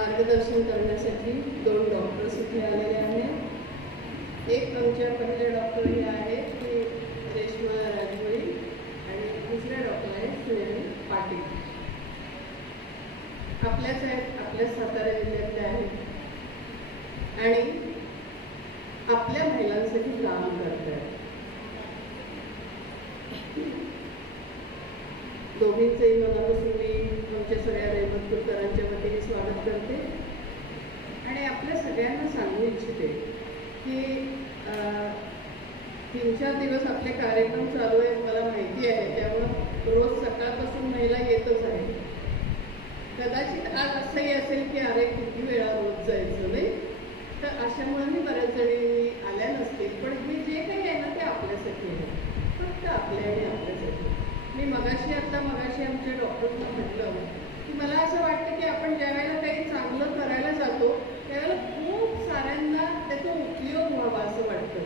मार्गदर्शन करण्यासाठी 2 डॉक्टर्स इथे आलेले आहेत. एक आमच्या पहिले डॉक्टर हे आहेत की रेश्मा राजवळी आणि दुसरे डॉक्टर आहेत सुनील पाटील. आपल्याच आहेत, आपल्याच सातारा जिल्ह्यातले आहेत आणि आपल्या महिलांसाठी काम करतात. दोघींचंही मनापासून मी आमच्या सगळ्या रेवतकरांच्या वतीने स्वागत करते आणि आपल्या सगळ्यांना सांगू इच्छिते की 3-4 दिवस आपले कार्यक्रम चालू आहेत, मला माहिती आहे. त्यामुळं रोज सकाळपासून महिला येतच आहे. कदाचित आज असंही असेल की अरे किती वेळा रोज जायचं नाही, तर अशामुळे बऱ्याच जणी आल्या नसतील. पण हे जे काही आहे ना ते आपल्यासाठी आहे, फक्त आपल्या आणि आपल्यासाठी. मी मगाशी आमच्या डॉक्टरना म्हटलं की मला असं वाटतं की आपण ज्यावेळेला काही चांगलं करायला जातो त्यावेळेला खूप साऱ्यांना त्याचा उपयोग व्हावा असं वाटतं.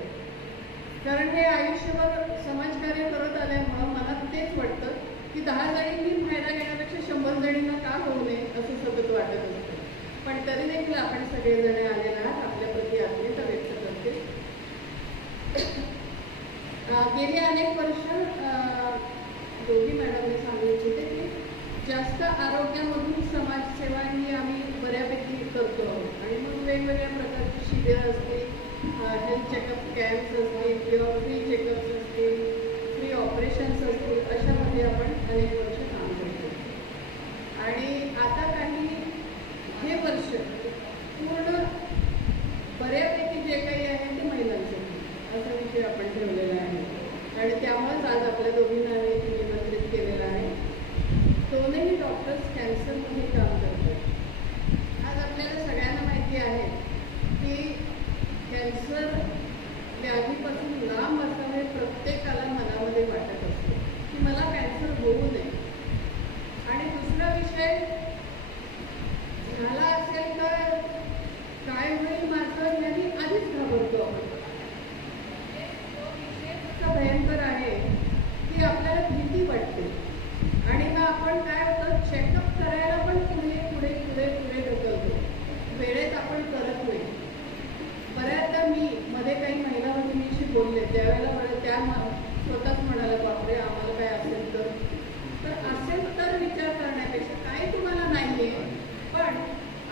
कारण हे आयुष्यभर समाजकार्य करत आल्यामुळं मला तेच वाटतं की 10 जणींनी फायदा घेण्यापेक्षा 100 जणींना का होऊ नये असं सतत वाटत असतं. पण तरी देखील आपण सगळेजण आलेले आहात, आपल्याप्रती आत्मीयता व्यक्त करते. गेली अनेक वर्ष दोघी मॅडमने सांगू इच्छिते की जास्त आरोग्यामधून समाजसेवा ही आम्ही बऱ्यापैकी करतो आहोत आणि मग वेगवेगळ्या प्रकारची शिबिरं असतील, हेल्थ चेकअप कॅम्प्स असतील किंवा फ्री चेकअप्स असतील, फ्री ऑपरेशन्स असतील, अशामध्ये आपण अनेक वर्ष काम करतो. आणि आता काही हे वर्ष पूर्ण बऱ्यापैकी जे काही आहे ते महिलांसाठी असा विषय आपण ठेवलेला आहे आणि त्यामुळेच आज आपल्या दोघींना आम्ही निमंत्रित केलेलं आहे. दोनही डॉक्टर्स कॅन्सरमध्ये काम करतात. आज आपल्याला सगळ्यांना माहिती आहे की कॅन्सर व्याधीपासून लांब असावे प्रत्येकाला मनामध्ये वाटत असते की मला कॅन्सर होऊ नये. आणि दुसरा विषय झाला असेल तर काय होईल माझं याने आधीच घाबरतो आपण. भयंकर आहे की आपल्याला भीती वाटते आणि मग आपण काय होतं चेकअप करायला पण पुढे पुढे पुढे पुढे ढकलतो, वेळेत आपण करत नाही. बऱ्याचदा मी मध्ये काही महिला भगिनीशी बोलले त्यावेळेला त्या स्वतःच म्हणाल्या बापरे आम्हाला काय असेल तर असेल तर विचार करण्यापेक्षा काय तुम्हाला नाही आहे पण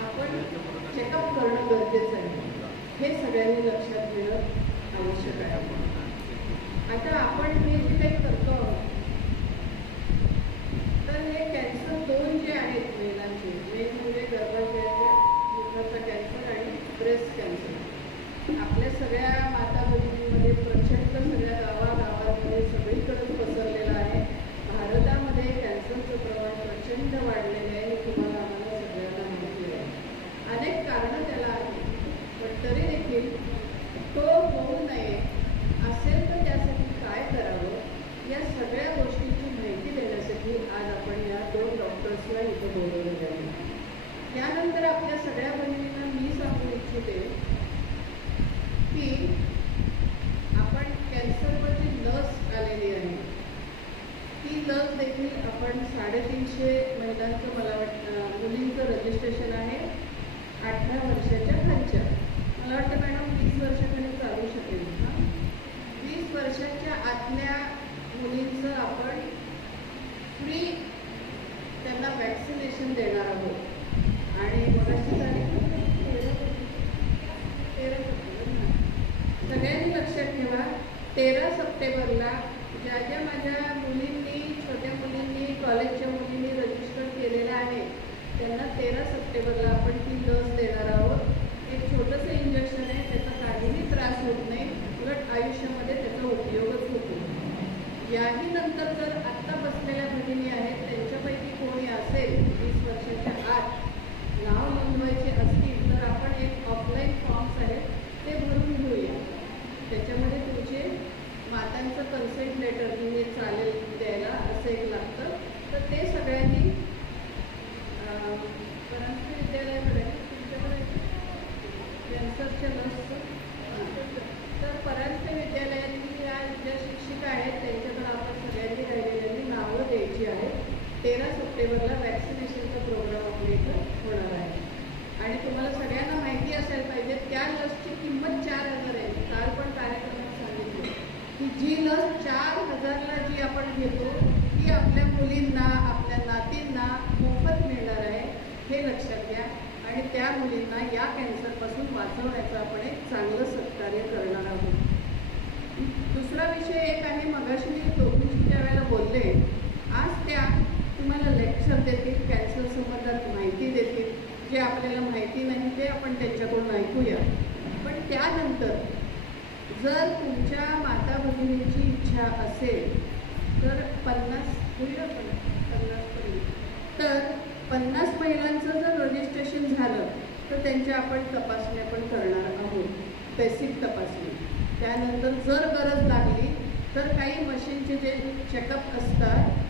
आपण चेकअप करणं गरजेचं आहे, हे सगळ्यांनी लक्षात घेणं आवश्यक आहे. आता आपण हे जे काही करतो आहोत तर हे कॅन्सर 2 जे आहेत महिलांचे, मेन म्हणजे गर्भाशयाच्या मुखाचा कॅन्सर आणि ब्रेस्ट कॅन्सर, आपल्या सगळ्या माता भगिनींमध्ये प्रचंड सगळ्या गावागावांमध्ये सगळीकडे पसरलेलं आहे. भारतामध्ये कॅन्सरचं प्रमाण प्रचंड वाढलेलं आहे, हे तुम्हाला आम्हाला सगळ्यांना माहिती आहे. अनेक कारणं त्याला आहेत, पण तरी देखील तो होऊ नये असेल तर त्यासाठी काय करावं या सगळ्या गोष्टींची माहिती देण्यासाठी आज आपण या 2 डॉक्टर्सला इथं बोलवलेलं आहे. यानंतर आपल्या सगळ्या बहिणींना मी सांगू इच्छिते की आपण कॅन्सरवर जी लस आलेली आहे ती लस देखील आपण 350 महिलांचं मला वाटतं मुलींचं रजिस्ट्रेशन आहे 18 वर्षाच्या खालच्या. मला वाटतं मॅडम 20 वर्षाखाली चालू शकेल. 20 वर्षाच्या आतल्या मुलींचं आपण फ्री त्यांना वॅक्सिनेशन देणार आहोत. आणि मगाशी तारीख 13 सप्टेंबर. सगळ्यांनी लक्षात ठेवा 13 सप्टेंबरला ज्या ज्या माझ्या मुलींनी, छोट्या मुलींनी, कॉलेजच्या मुलींनी रजिस्टर केलेलं आहे त्यांना 13 सप्टेंबरला आपण ती लस देणार आहोत. एक छोटंसं इंजेक्शन आहे, त्याचा काहीही त्रास होत नाही, उलट आयुष्यामध्ये त्याचा उपयोगच होतो. याही नंतर जर आत्ता बसलेल्या भगिनी आहेत त्यांच्यापैकी कोणी असेल 20 वर्षाच्या आत नाव नोंदवायचे असतील तर आपण एक ऑफलाईन फॉर्म्स आहेत ते भरून घेऊया. त्याच्यामध्ये तुमचे मातांचं कन्सेंट लेटर म्हणजे चालेल द्यायला असं एक लागतं, तर ते सगळ्यांनी परांजपे विद्यालयाकडे तुमच्याकडे कॅन्सरच्या लसचं तर परांजपे विद्यालयातली या ज्या शिक्षिका आहेत त्यांच्याकडे आपण सगळ्यांनी राहिलेल्यांनी नावं द्यायची आहेत. 13 सप्टेंबरला वॅक्सिनेशनचा प्रोग्राम आपल्या इथं होणार आहे. आणि तुम्हाला सगळ्यांना माहिती असायला पाहिजे त्या लसची किंमत 4,000 आहे. काल पण कार्यक्रमात सांगितलं की जी लस 4,000ला जी आपण घेतो ती आपल्या मुलींना, आपल्या नातींना मोफत मिळणार आहे, हे लक्षात घ्या. आणि त्या मुलींना या कॅन्सरपासून वाचवण्याचं आपण एक चांगलं सत्कार्य करणार आहोत. दुसरा विषय एक आहे, मगाशी मी दोघींशी ज्या वेळेला बोलले, आज त्या तुम्हाला लेक्चर देतील, कॅन्सर संबंधात माहिती देतील, जे आपल्याला माहिती नाही ते आपण त्यांच्याकडून ऐकूया. पण त्यानंतर जर तुमच्या माता भगिनीची इच्छा असेल तर 50 तर 50 महिलांचं जर रजिस्ट्रेशन झालं तर त्यांच्या आपण तपासण्या पण करणार आहोत, बेसिक तपासणी. त्यानंतर जर गरज लागली तर काही मशीनचे जे चेकअप असतात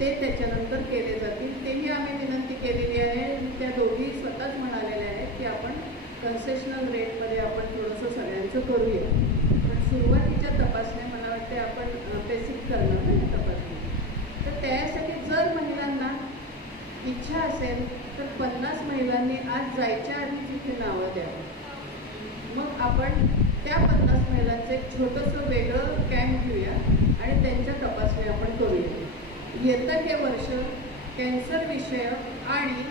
ते त्याच्यानंतर केले जातील. तेही आम्ही विनंती केलेली आहे. त्या दोघी स्वतःच म्हणालेल्या आहेत की आपण कन्सेशनल रेटमध्ये आपण थोडंसं सगळ्यांचं करूया. पण सुरुवातीच्या तपासण्या मला वाटते आपण बेसिक करणार ना तपासणी. तर त्यासाठी जर महिलांना इच्छा असेल तर 50 महिलांनी आज जायच्या आधी तिथे नावं द्यावं. मग आपण त्या 50 महिलांचं एक छोटंसं वेगळं कॅम्प घेऊया आणि त्यांच्या तपासण्या आपण करूया. येतं हे वर्ष कॅन्सर विषयक आणि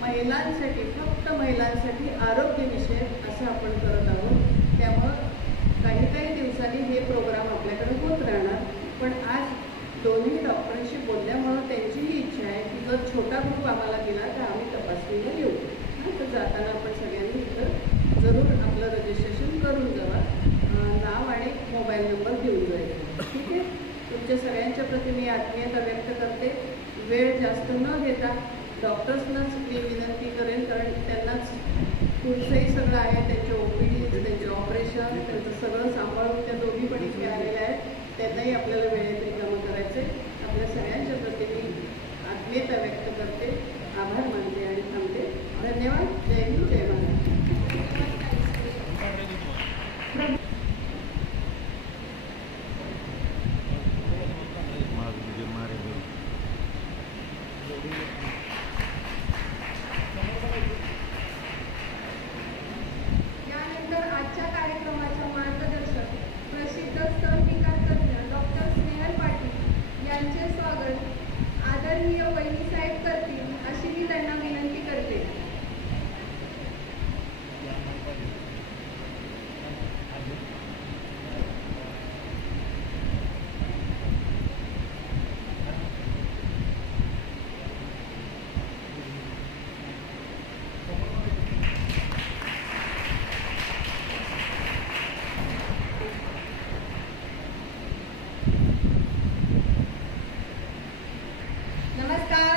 महिलांसाठी, फक्त महिलांसाठी आरोग्यविषयक असं आपण करत आहोत. त्यामुळं काही दिवसांनी हे प्रोग्राम आपल्याकडे होत राहणार. पण आज दोन्ही डॉक्टरांशी बोलल्यामुळं त्यांचीही इच्छा आहे की जर छोटा ग्रुप आम्हाला दिला तर आम्ही तपासणीला येऊ. तर जाताना आपण सगळ्यांनी इथं जरूर आपलं रजिस्ट्रेशन करून जावा, नाव आणि मोबाईल नंबर घेऊन जायचं. ठीक आहे. तुमच्या सगळ्यांच्या प्रती मी आत्मीयता व्यक्त करते. वेळ जास्त न घेता डॉक्टर्सनाच मी विनंती करेन, कारण त्यांनाच पुढचंही सगळं आहे, त्यांचे OPD, त्यांचे ऑपरेशन, त्यांचं सगळं सांभाळून त्या दोघी पण इथे आलेल्या आहेत. त्यांनाही आपल्याला वेळेत रिकामं करायचं आहे. आपल्या सगळ्यांच्या प्रती मी आत्मीयता व्यक्त करते, आभार मानते आणि थांबते. धन्यवाद. जय हिंद, जय महाराष्ट्र. यानंतर आजच्या कार्यक्रमाच्या मार्गदर्शक प्रसिद्ध स्तनविकार तज्ज्ञ डॉक्टर स्नेहल पाटील यांचे स्वागत आदरणीय वहिनी साहेब करतील अशी मी त्यांना विनंती करते. नमस्कार.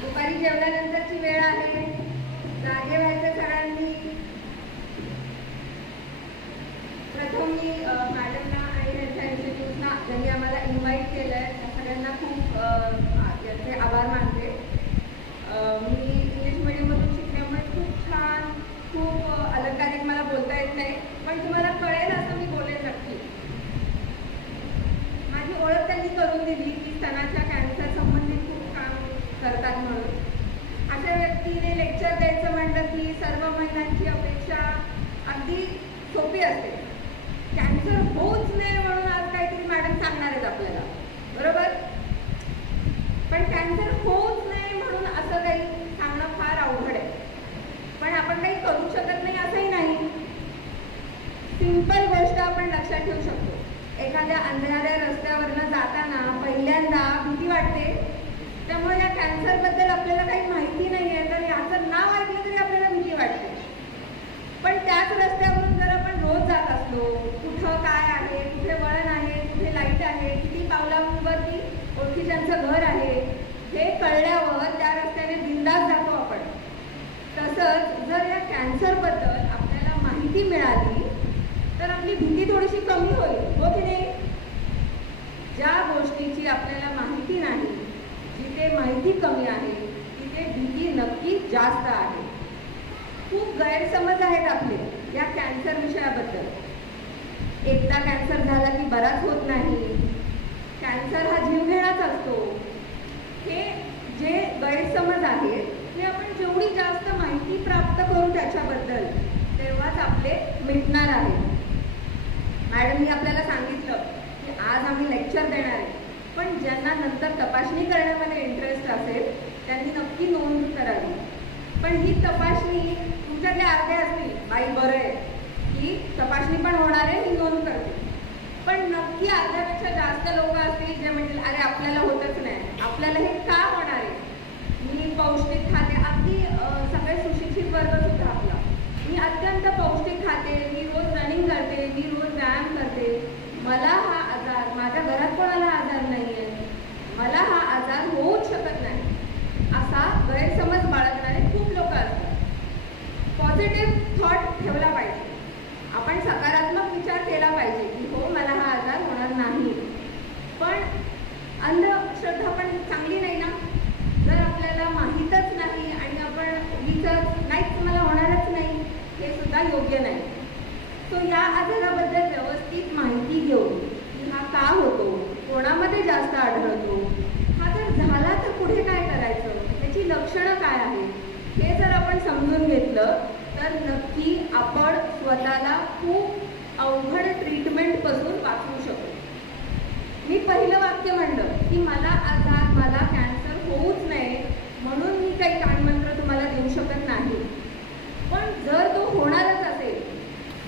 दुपारी जेवल्यानंतरची वेळ आहे. जागे व्हायचं सगळ्यांनी. प्रथम मी मॅडमना आणि त्यांच्या इन्स्टिट्यूटना ज्यांनी आम्हाला इन्व्हाइट केलं आहे त्या सगळ्यांना खूप याचे आभार मानते. मी इंग्लिश मिडियममधून शिकल्यामुळे खूप छान, खूप अलंकारिक मला बोलता येत नाही, पण तुम्हाला कळेल असं मी बोलेन नक्की. माझी ओळख त्यांनी करून दिली की स्तनाच्या कॅन्सर संबंधित खूप काम करतात म्हणून. अशा व्यक्तीने लेक्चर द्यायचं म्हटलं की सर्व महिलांची अपेक्षा अगदी सोपी असते. कॅन्सर होऊच नये म्हणून आज काहीतरी मॅडम सांगणार आहेत आपल्याला, बरोबर. पण कॅन्सर होऊच नये म्हणून असं काही सांगणं फार अवघड आहे. पण आपण काही करू शकत नाही असंही नाही. सिंपल गोष्ट आपण लक्षात ठेवू शकतो. एखाद्या अंधाऱ्या रस्त्यावरनं जाताना पहिल्यांदा भीती वाटते. त्यामुळे या कॅन्सरबद्दल आपल्याला काही माहिती नाही आहे तर याचं नाव ऐकलं तरी आपल्याला भीती वाटते. पण त्याच रस्त्यावरून जर आपण रोज जात असलो, कुठं काय आहे, कुठे वळण आहे, कुठे लाईट आहे, किती पावलांवरती ओळखीच्यांचं घर आहे हे कळल्यावर त्या रस्त्याने बिनधास्त जातो आपण. तसंच जर या कॅन्सरबद्दल आपल्याला माहिती मिळाली तर आपली भीती थोडीशी कमी होईल, हो की नाही. ज्या गोष्टीची आपल्याला माहिती नाही, जिथे माहिती कमी आहे तिथे भीती नक्की जास्त आहे. खूप गैरसमज आहेत आपले या कॅन्सर विषयाबद्दल. एकदा कॅन्सर झाला की बराच होत नाही, कॅन्सर हा जीवघेणाच असतो. हे जे गैरसमज आहेत हे की आपण जेवढी जास्त माहिती प्राप्त करू त्याच्याबद्दल तेव्हाच आपले मिटणार आहे. मॅडमनी आपल्याला सांगितलं की आज आम्ही लेक्चर देणार आहे, पण ज्यांना नंतर तपासणी करण्यामध्ये इंटरेस्ट असेल त्यांनी नक्की नोंद करावी. पण ही तपासणी तुमच्यातले अर्धे असतील, बाई बरं आहे की तपासणी पण होणार आहे, मी नोंद करते. पण नक्की अर्ध्यापेक्षा जास्त लोक असतील जे म्हणतील अरे आपल्याला होतच नाही, आपल्याला हे का होणार आहे. मी पौष्टिक खाते, अगदी सगळे सुशिक्षित वर्ग सुद्धा आपला, मी अत्यंत पौष्टिक खाते, मी रोज रनिंग करते, मी रोज व्यायाम करते, मला हा आजार, माझ्या घरात कोणाला आजार नाही आहे, मला हा आजार होऊच शकत नाही, असा गैरसमज बाळगणारे खूप लोक असतात. पॉझिटिव्ह थॉट ठेवला पाहिजे, आपण सकारात्मक विचार केला पाहिजे की हो मला हा आजार होणार नाही. पण अंधश्रद्धा पण चांगली नाही ना. जर आपल्याला माहीतच नाही आणि आपण उगीचच नाहीच मला होणारच नाही, हे सुद्धा योग्य नाही. सो या आजाराबद्दल व्यवस्थित माहिती घेऊन की हा का होतो, कोणामध्ये जास्त आढळतो, हा जर झाला तर पुढे काय करायचं, त्याची लक्षणं काय आहेत, हे जर आपण समजून घेतलं तर नक्की आपण स्वतःला खूप अवघड ट्रीटमेंटपासून वाचवू शकतो. मी पहिलं वाक्य म्हणलं की मला आजार, मला कॅन्सर होऊच नये म्हणून मी काही कानमंत्र तुम्हाला देऊ शकत नाही. पण जर तो होणारच असेल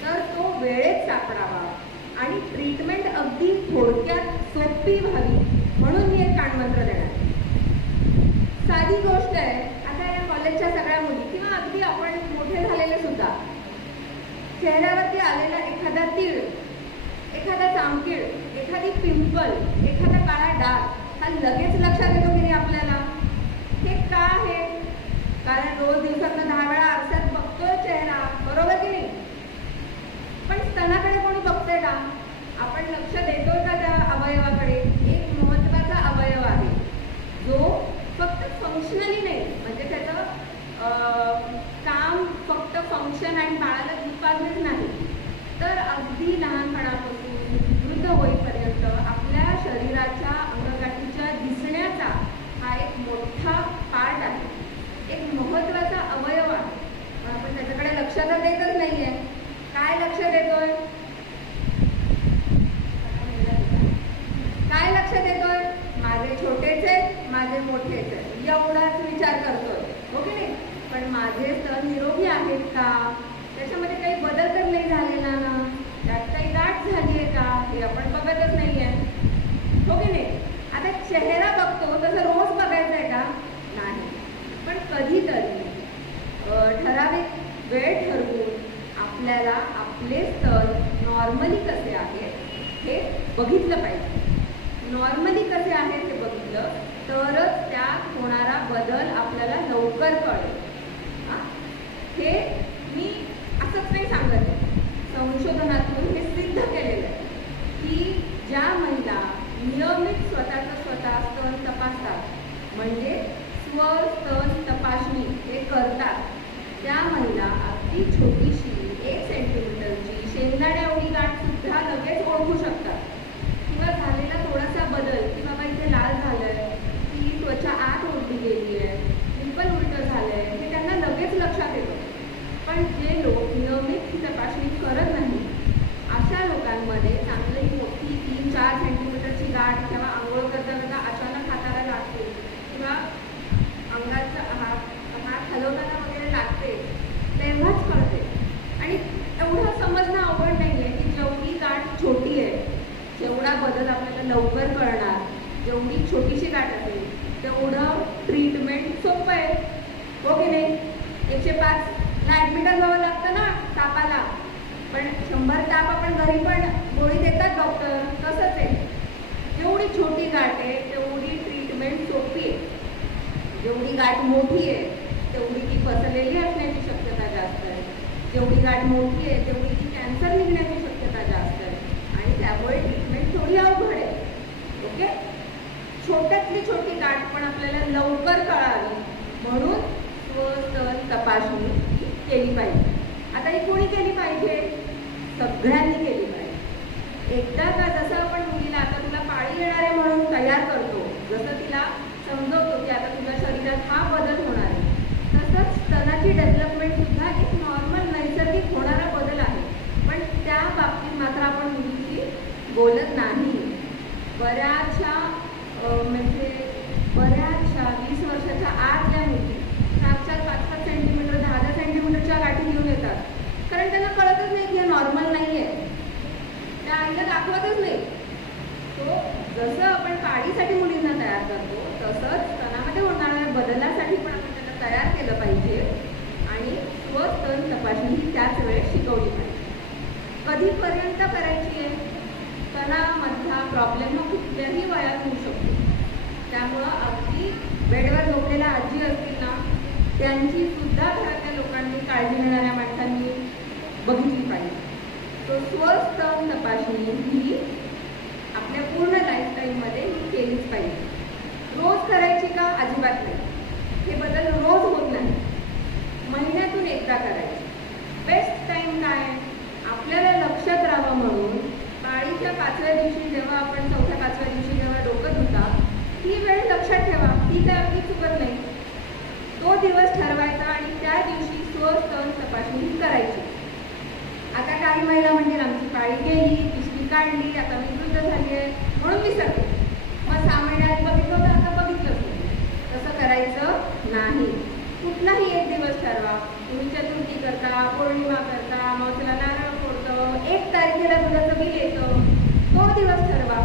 तर तो वेळेत सापडावा आणि ट्रीटमेंट अगदी थोडक्यात सोपी व्हावी म्हणून मी एक कानमंत्र देणार. साधी गोष्ट आहे. आता या कॉलेजच्या सगळ्या मुली किंवा अगदी आपण मोठे झालेले सुद्धा, चेहऱ्यावरती आलेला एखादा तीळ, एखादा चामकीळ, एखादी पिंपल, एखादा काळा डाग हा लगेच लक्षात येतो की नाही आपल्याला. हे का आहे? कारण रोज दिवसातून 10 वेळा आरशात बघतोय चेहरा, बरोबर की नाही. पण स्तनाकडे कोणी बघतोय का? आपण लक्ष देतोय का त्या अवयवाकडे? एक महत्त्वाचा अवयव आहे जो फक्त फंक्शनली नाही, म्हणजे त्याचं काम फक्त फंक्शन आणि बाळाला दूध पाजणेच नाही, तर अगदी लहानपणापासून वृद्ध होईपर्यंत आपल्या शरीराच्या अंगगाठीच्या दिसण्याचा हा एक मोठा पार्ट आहे, एक महत्त्वाचा अवयव आहे. पण आपण त्याच्याकडे लक्ष तर देतच नाही आहे. काय लक्ष देतोय? काय लक्ष देतोय? माझे छोटेच आहेत, माझे मोठेच आहेत, एवढाच विचार करतोय, हो की नाही. पण माझे स्तन निरोगी आहेत का, त्याच्यामध्ये काही बदल तर नाही झालेला ना, त्यात काही गाठ झाली आहे का, हे आपण बघतच नाही आहे, हो की नाही. आता चेहरा बघतो तसं रोज बघायचं आहे का? नाही. पण कधीतरी ठराविक वेळ ठरवून आपल्याला आपले स्तन नॉर्मली कसे आहेत हे बघितलं पाहिजे. नॉर्मली कसे आहेत हे बघितलं तरच त्यात होणारा बदल आपल्याला लवकर कळेल. हे मी असंच नाही सांगत आहे, संशोधनातून हे सिद्ध केलेलं आहे की ज्या महिला नियमित स्वतःचं स्वतः स्तन तपासतात, म्हणजे स्वस्तन तपासणी हे करतात, त्या महिला अगदी छोटीशी 1 सेंटीमीटरची शेंगदाण्या एवढी गाठ सुद्धा लगेच ओळखू शकतात. किंवा झालेला थोडासा बदल की बाबा इथे लाल झालंय, की त्वचा आत ओढली गेली आहे, पिंपल उलटं झालंय, हे त्यांना लगेच लक्षात येतं. पण जे लोक नियमित ही तपासणी करत नाही अशा लोकांमध्ये चांगली मोठी 3-4 सेंटीमीटरची गाठ जेव्हा आंघोळ करता करता अचानक हाताला लागते किंवा अंगाचा हात हलवताना वगैरे लागते, तेव्हाच कळते. आणि एवढं समजणं अवघड नाही आहे की जेवढी गाठ छोटी आहे जेवढा बदल आपल्याला लवकर कळणार, जेवढी छोटीशी गाठ असेल तेवढं ट्रीटमेंट सोपं आहे, हो की नाही. 105ला ॲडमिटच व्हावं लागतं ना तापाला, पण 100 ताप आपण घरी पण गोळी देतात डॉक्टर, तसंच आहे. जेवढी छोटी गाठ आहे तेवढी ट्रीटमेंट सोपी आहे. जेवढी गाठ मोठी आहे तेवढी ती पसरलेली असण्याची शक्यता जास्त आहे. जेवढी गाठ मोठी आहे तेवढी ती कॅन्सर निघण्याची शक्यता जास्त आहे आणि त्यामुळे ट्रीटमेंट थोडी अवघड आहे. ओके. छोट्यातली छोटी गाठ पण आपल्याला लवकर कळावी म्हणून स्वस्तन तपासणी केली पाहिजे. आता ही कोणी केली पाहिजे? सगळ्यांनी केली पाहिजे. एकदा का जसं आपण मुलीला आता तुला पाळी येणार आहे म्हणून तयार करतो, जसं तिला समजवतो की आता तुझ्या शरीरात हा बदल होणार आहे, स्तनाची डेव्हलपमेंट सुद्धा एक नॉर्मल नैसर्गिक होणारा बदल आहे, पण त्या बाबतीत मात्र आपण मुलीची बोलत नाही. बऱ्याचशा 20 वर्षाच्या आतल्या मुली 4-4, 5-5 सेंटीमीटर, 10-10 सेंटीमीटरच्या गाठी घेऊन येतात, कारण त्यांना कळतच नाही की हे नॉर्मल नाही आहे, त्या आईला दाखवतच नाही. तो जसं आपण काढीसाठी मुलींना तयार करतो तसंच स्तनामध्ये होणाऱ्या बदलासाठी पण आपण त्यांना तयार केलं पाहिजे आणि स्तन तपासणी ही त्याच वेळेस शिकवली पाहिजे. कधीपर्यंत करायची आहे? स्तनामधला प्रॉब्लेम हा कुठल्याही वयात होऊ शकतो. त्यामुळं अगदी बेडवर झोपलेल्या आजी असतील ना, त्यांची सुद्धा घरातल्या लोकांनी, काळजी घेणाऱ्या माणसांनी बघितली पाहिजे. तो स्तन तपासणी ही आपल्या पूर्ण लाईफटाईममध्ये ही केलीच पाहिजे. रोज करायची का? अजिबात नाही. हे बदल रोज होत नाही, महिन्यातून एकदा करायची. बेस्ट टाईम काय? आपल्याला लक्षात राहावं म्हणून पाळीच्या 5व्या दिवशी जेव्हा आपण 4थ्या-5व्या दिवशी जेव्हा डोकं धुता, ती वेळ लक्षात ठेवा. ती काय अगदी चुकत नाही. तो दिवस ठरवायचा आणि त्या दिवशी स्तन तपासणी करायची. आता काही महिला म्हणजे आमची पाळी गेली, पिशवी काढली, आता मी वृद्ध झाली आहे म्हणून विसरते, मग 6 महिन्यात बघितलं होतं, आता बघितलंच नाही. तसं करायचं नाही. कुठलाही एक दिवस ठरवा. तुम्ही चतुर्थी करता, पौर्णिमा करता, अमावस्येला नारळ फोडतो, 1 तारखेला दुधाचं बिल येतं, तो दिवस ठरवा.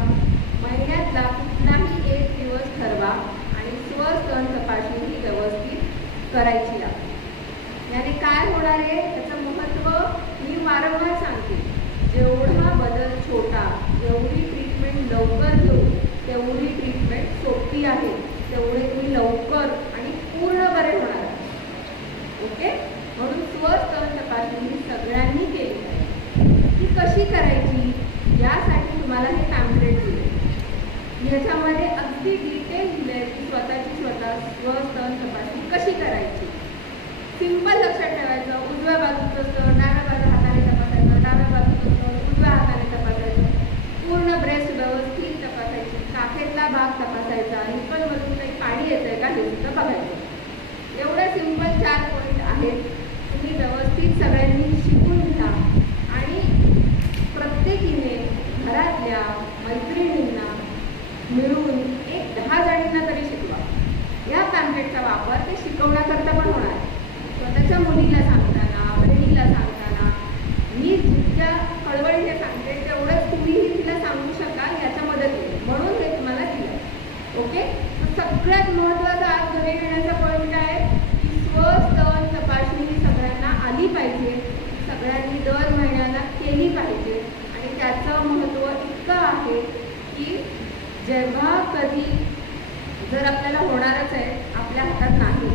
महिन्यातला कुठलाही एक दिवस ठरवा आणि स्तन तपासणी ही व्यवस्थित करायची आहे. याने काय होणार आहे त्याचं महत्त्व मी वारंवार सांगते. जेवढा बदल छोटा, जेवढी ट्रीटमेंट लवकर घेऊ तेवढी ट्रीटमेंट सोपी आहे, तेवढे तुम्ही लवकर आणि पूर्ण बरे होणार. ओके, म्हणून स्तन तपासणी ही सगळ्यांनी केली पाहिजे. ती कशी करायची यासाठी तुम्हाला हे पॅम्पलेट दिले. ह्याच्यामध्ये अगदी डिटेल दिले की स्वतःची स्तन तपासणी कशी करायची. सिंपल लक्षात ठेवायचं. उजव्या बाजूचं स्तन डाव्या हाताने तपासायचं, डाव्या बाजूचं स्तन उजव्या हाताने तपासायचं, पूर्ण ब्रेस्ट व्यवस्थित तपासायची, काखेतला भाग तपासायचा, निप्पलमधून काही पाणी येतंय का हे सुद्धा बघायचं. एवढे सिंपल 4 पॉईंट आहेत. तुम्ही व्यवस्थित सगळ्यांनी शिकून घ्या आणि प्रत्येकीने घरातल्या मैत्रिणींना मिळून 10 जणींना तरी शिकवा. या पॅम्पलेटचा वापर ते शिकवण्याकरता पण होणार. स्वतःच्या मुलीला सांगताना, बहिणीला सांगताना मी जितक्या कळवळीने सांगते तेवढंच तुम्हीही तिला सांगू शकाल याच्या मदतीने, म्हणून हे तुम्हाला दिलं. ओके, सगळ्यात महत्त्वाचा आज घरी घेण्याचा पॉईंट आहे की स्तन तपासणी ही सगळ्यांना आली पाहिजे, सगळ्यांनी दर महिन्याला केली पाहिजे. आणि त्याचं महत्त्व इतकं आहे की जेव्हा कधी जर आपल्याला होणारच आहे, आपल्या हातात नाही,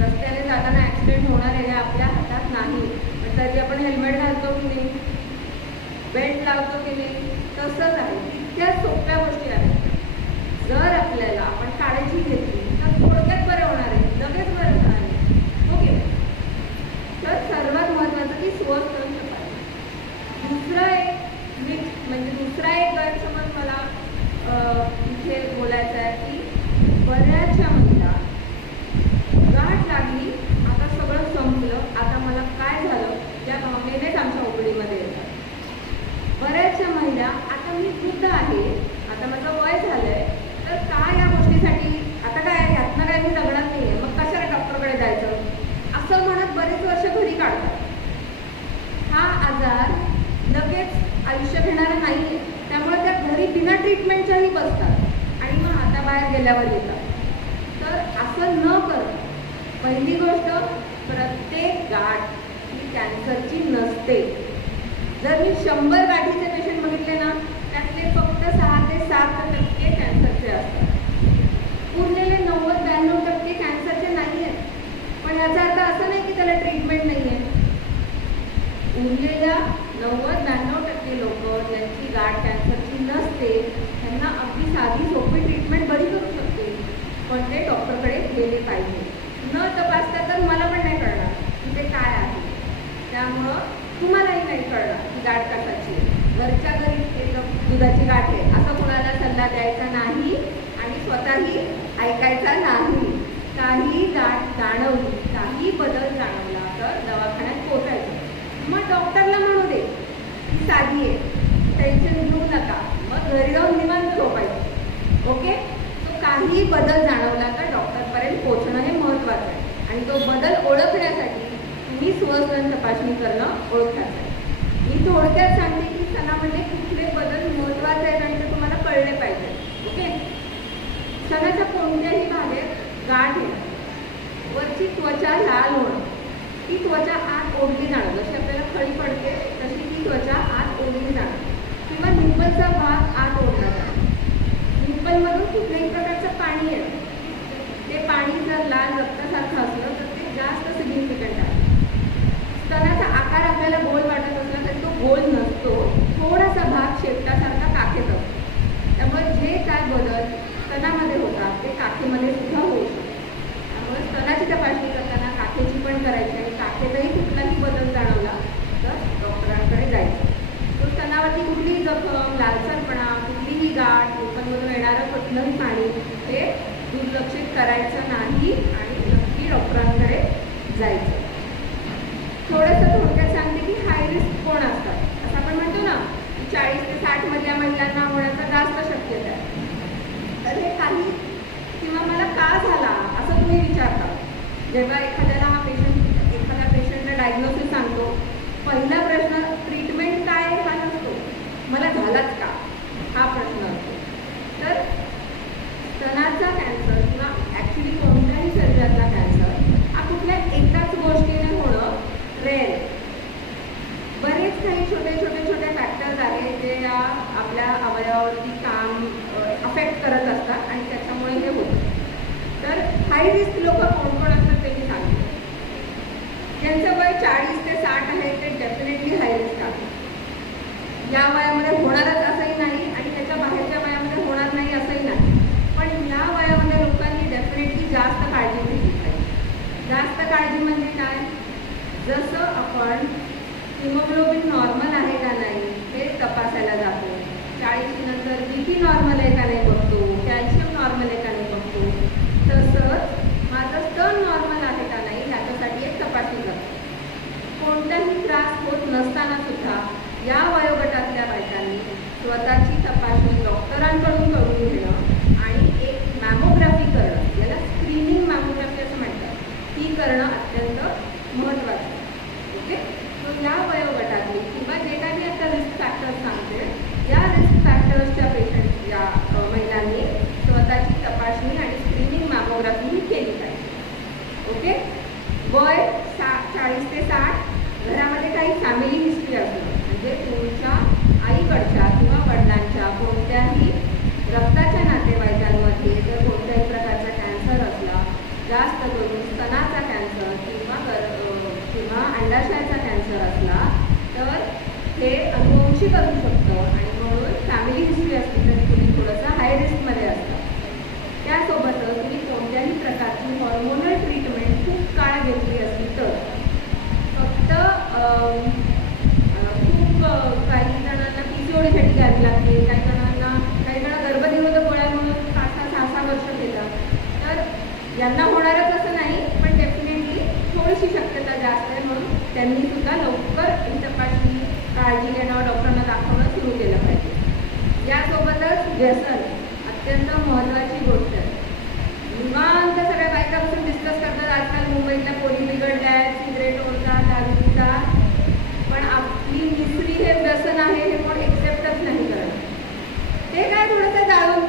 रस्त्याने जाताना ॲक्सिडेंट होणार आहे हे आपल्या हातात नाही, पण तरी आपण हेल्मेट घालतो की नाही, बेल्ट लावतो की नाही, तसंच आहे. तितक्या सोप्या गोष्टी आहेत. जर आपल्याला आपण काळजी घेतली तर थोडक्यात बरं होणार आहे, लगेच बरं होणार आहे. ओके, तर सर्वात महत्त्वाचं की स्तन तपासणी. दुसरा एक गैरसमज मला इथे बोलायचं आहे की बऱ्याचशा महिला गाठ लागली, आता सगळं संपलं, आता मला काय झालं या भावनेनेच आमच्या ओपडीमध्ये येतात. बऱ्याचशा महिला आता मी वृद्ध आहे, आता माझं वय झालंय, तर काय या गोष्टीसाठी आता काय यातनं काय मी जगणार नाही आहे, मग कशाला डॉक्टरकडे जायचं असं म्हणत बरेच वर्ष घरी काढतात. हा आजार लगेच आयुष्य घेणारा नाही आहे, त्यामुळे त्या घरी बिना ट्रीटमेंटच्याही बसतात आणि मग हाताबाहेर गेल्यावर येतात. तर असं न करता पहिली गोष्ट, प्रत्येक गाठ ही कॅन्सरची नसते. जर मी 100 गाठीचे पेशंट बघितले ना, त्यातले फक्त 6 ते 7% कॅन्सरचे असतात. उरलेले 90-92% कॅन्सरचे नाही आहेत. पण याचा अर्थ असं नाही की त्याला ट्रीटमेंट नाही आहे. उरलेल्या 90-92% लोक ज्यांची गाठ कॅन्सरची नसते त्यांना अगदी साधी सोपी ट्रीटमेंट बरी करू शकते, पण ते डॉक्टरकडे गेले पाहिजे. न तपासता तर मला पण नाही कळणार की ते काय आहे, त्यामुळं तुम्हालाही नाही कळणार की गाठ कशाची आहे. घरच्या घरी एक दुधाची गाठ आहे असं कोणाला सल्ला द्यायचा नाही स्वतःही ऐकायचा नाही. काही गाठ जाणवली, काही बदल मग डॉक्टरला म्हणू दे की साधी आहे, टेन्शन घेऊ नका, मग घरी जाऊन निवांत झोपायचं. ओके. तो काही बदल जाणवला तर डॉक्टरपर्यंत पोहोचणं हे महत्त्वाचं आहे. आणि तो बदल ओळखण्यासाठी तुम्ही स्वस्तन तपासणी करणं ओळखायचं आहे. मी थोडक्यात सांगते की स्तनामध्ये कुठले बदल महत्त्वाचे आहेत आणि ते तुम्हाला कळले पाहिजे. ओके. स्तनाच्या कोणत्याही भागात गाठ येणं, वरची त्वचा लाल होणं, ती त्वचा आत ओढली जाणं, जशी आपल्याला खळी पडते तशी ती त्वचा आत ओढली जाणं, किंवा निप्पलचा भाग आत ओढला जाणं, निप्पलमधून कुठल्याही प्रकारचं पाणी येणं, ते पाणी जर लाल रक्तासारखं असलं तर ते जास्त सिग्निफिकंट आहे. स्तनाचा आकार आपल्याला गोल वाटत असला तरी तो गोल नसतो, थोडासा भाग शेपटासारखा काखेत असतो. त्यामुळे जे काय बदल स्तनामध्ये होतात ते काखेमध्ये सुद्धा होऊ शकतात. त्यामुळे स्तनाची तपासणी करताना काखेची पण करायची आणि काखेतही कुठलाही बदल जाणवला तर डॉक्टरांकडे जायचं. तो स्तनावरती कुठलीही जखम, लालसरपणा, कुठलीही गाठ, निप्पलमधून येणारं कुठलंही पाणी हे दुर्लक्षित करायचं नाही आणि नक्की डॉक्टरांकडे जायचं. थोडंसं थोडक्यात सांगते की हाय रिस्क कोण असतात. असं आपण म्हणतो ना की 40 ते 60 मधल्या महिलांना होण्याचा जास्त शक्यता आहे. तर हे काही किंवा मला का झाला असं तुम्ही विचारता. जेव्हा एखाद्याला एखाद्या पेशंटला डायग्नोसिस सांगतो, पहिला प्रश्न ट्रीटमेंट काय हा नसतो, मला झालाच का हा प्रश्न असतो. तर स्तनाचा कॅन्सर किंवा ॲक्च्युली कोणत्याही शरीरातला कॅन्सर हा कुठल्या एकाच गोष्टीने होणं रेअर. बरेच काही छोटे फॅक्टर्स आहेत जे आपल्या अवयवावरती काम अफेक्ट करत असतात आणि त्याच्यामुळे हे होतं. तर हाय रिस्क लोक कोण कोण असतात ते मी सांगते. ज्यांचं वय 40 ते 60 आहे ते डेफिनेटली हाय रिस्क आहे. या वयामध्ये होणारच असंही नाही आणि त्याच्या बाहेरच्या वयामध्ये होणार नाही असंही नाही. पण या वयामध्ये लोकांनी डेफिनेटली जास्त काळजी घेतली पाहिजे. जास्त काळजी म्हणजे काय, जसं आपण हिमोग्लोबिन नॉर्मल आहे का नाही हे तपासायला जातो, 40 नंतर BP नॉर्मल आहे का नाही बघतो, कॅल्शियम नॉर्मल आहे का नाही बघतो, तसंच माझं स्तन नॉर्मल आहे का नाही याच्यासाठी एक तपासणी करतो. कोणताही त्रास होत नसताना सुद्धा या वयोगटातल्या बायकांनी स्वतःची तपासणी डॉक्टरांकडून करून घेणं आणि एक मॅमोग्राफी करणं, याला स्क्रीनिंग मॅमोग्राफी असं म्हणतात, ती करणं अत्यंत महत्त्वाचं आहे. ओके. तो या वयोगटातली किंवा जे काही मी आता रिस्क फॅक्टर्स सांगते या रिस्क फॅक्टर्सच्या पेशंट या महिलांनी स्वतःची तपासणी आणि स्क्रीनिंग मॅमोग्राफी ही केली पाहिजे. ओके. वय 40 ते 60, घरामध्ये काही फॅमिली हिस्ट्री असणं, म्हणजे तुमच्या आईकडच्या किंवा वडिलांच्या कोणत्याही रक्ताच्या नातेवाईकांमध्ये जर कोणत्याही प्रकारचा कॅन्सर असला, जास्त करून स्तनाचा कॅन्सर किंवा अंडाशयाचा कॅन्सर असला तर हे अनुवंशिक असू शकतं आणि म्हणून फॅमिली हिस्ट्री असली तरी तुम्ही थोडंसं हाय रिस्कमध्ये असता. त्यासोबतच तुम्ही कोणत्याही प्रकारची हॉर्मोनल ट्रीटमेंट खूप काळ घेतली असली तर, फक्त खूप काही जणांना PCODसाठी घ्यावी लागते, काही जण गर्भनिरोधक गोळ्या म्हणून 5-6 वर्ष घेतात. तर यांना होणारच असं नाही, पण डेफिनेटली थोडीशी शक्यता जास्त आहे, म्हणून त्यांनी सुद्धा लवकर ही तपासणी काळजी घेणं, डॉक्टरांना दाखवणं सुरू केलं पाहिजे. यासोबतच व्यसन अत्यंत महत्त्वाची गोष्ट आहे. निवांत सगळ्या बायकापासून डिस्कस करतात आजकाल मुंबईतल्या पोरी बिघडल्या आहेत, सिगरेट ओढतात, दारू पितात, पण आपली मिसरी हे व्यसन आहे हे कोण एक्सेप्टच नाही करत. ते काय थोडंसं जाळून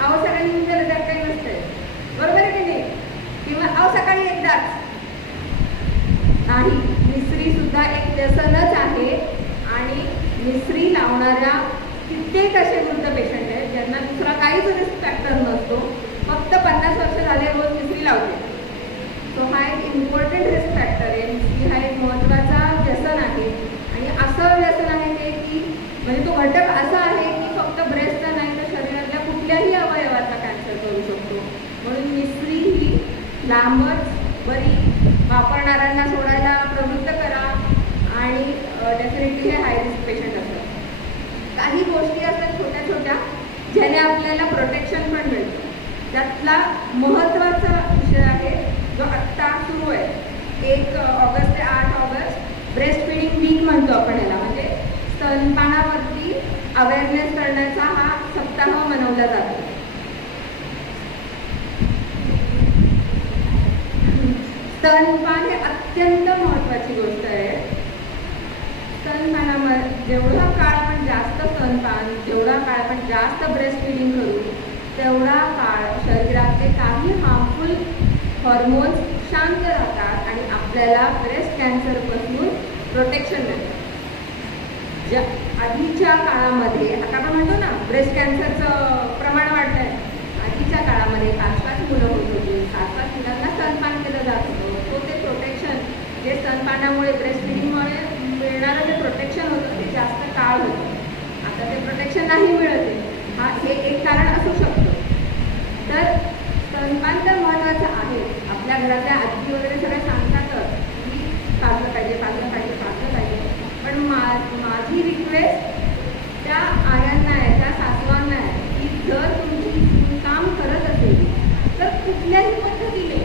अहो सगळ्यांनी म्हणजे त्यात काही नसतंय, बरोबर आहे की नाही, किंवा अहो सकाळी एकदाच नाही. मिसरी सुद्धा एक व्यसनच आहे आणि मिसरी लावणाऱ्या कित्येक असे वृद्ध पेशंट आहेत ज्यांना दुसरा काहीच रिस्क फॅक्टर नसतो, फक्त 50 वर्ष झाले रोज मिसरी लावते. तो हा एक इम्पॉर्टंट रिस्क फॅक्टर आहे. मिसरी हा एक महत्त्वाचा व्यसन आहे आणि असं व्यसन आहे ते की म्हणजे तो घटक असा आहे की फक्त ब्रेस्टचा नाही तर शरीरातल्या कुठल्याही अवयवाचा कॅन्सर करू शकतो. म्हणून मिसरी ही लांबच बरी वापरणाऱ्यांना सोडायला प्रवृत्त करा आणि डेफिनेटली हे हाय रिस्क पेशंट असतात. काही गोष्टी असतात छोट्या छोट्या ज्याने आपल्याला प्रोटेक्शन पण मिळतं. त्यातला महत्त्वाचा विषय आहे जो आत्ता सुरू आहे 1 ऑगस्ट ते 8 ऑगस्ट ब्रेस्ट फिडिंग अवेअरनेस करण्याचा हा सप्ताह मनवला जातो. स्तनपान हे अत्यंत महत्त्वाची गोष्ट आहे. स्तनपानामध्ये जेवढा काळ आपण जास्त स्तनपान, जेवढा काळ आपण जास्त ब्रेस्ट फिडिंग करू, तेवढा काळ शरीरातले काही हार्मफुल हॉर्मोन्स शांत राहतात आणि आपल्याला ब्रेस्ट कॅन्सरपासून प्रोटेक्शन मिळतं. ज्या आधीच्या काळामध्ये, आता आपण म्हणतो ना ब्रेस्ट कॅन्सरचं प्रमाण वाढलं आहे, आधीच्या काळामध्ये 5-5 मुलं होत होती, 5-5 मुलांना स्तनपान केलं जात होतं. तो ते प्रोटेक्शन जे स्तनपानामुळे ब्रेस्ट फिडिंगमुळे मिळणारं जे प्रोटेक्शन होतं ते जास्त काळ होतं. आता ते प्रोटेक्शन नाही मिळत आहे. हे एक कारण असू शकतं. तर स्तनपान तर महत्त्वाचं आहे. आपल्या घरातल्या आजी वगैरे सगळ्या सांगतातच की पाजलं पाहिजे, पाजलं पाहिजे, पाजलं पाहिजे. पण माझी रिक्वेस्ट त्या आयांना आहे, त्या सासवांना आहे की जर तुमची काम करत असेल तर कुठल्याही पद्धतीने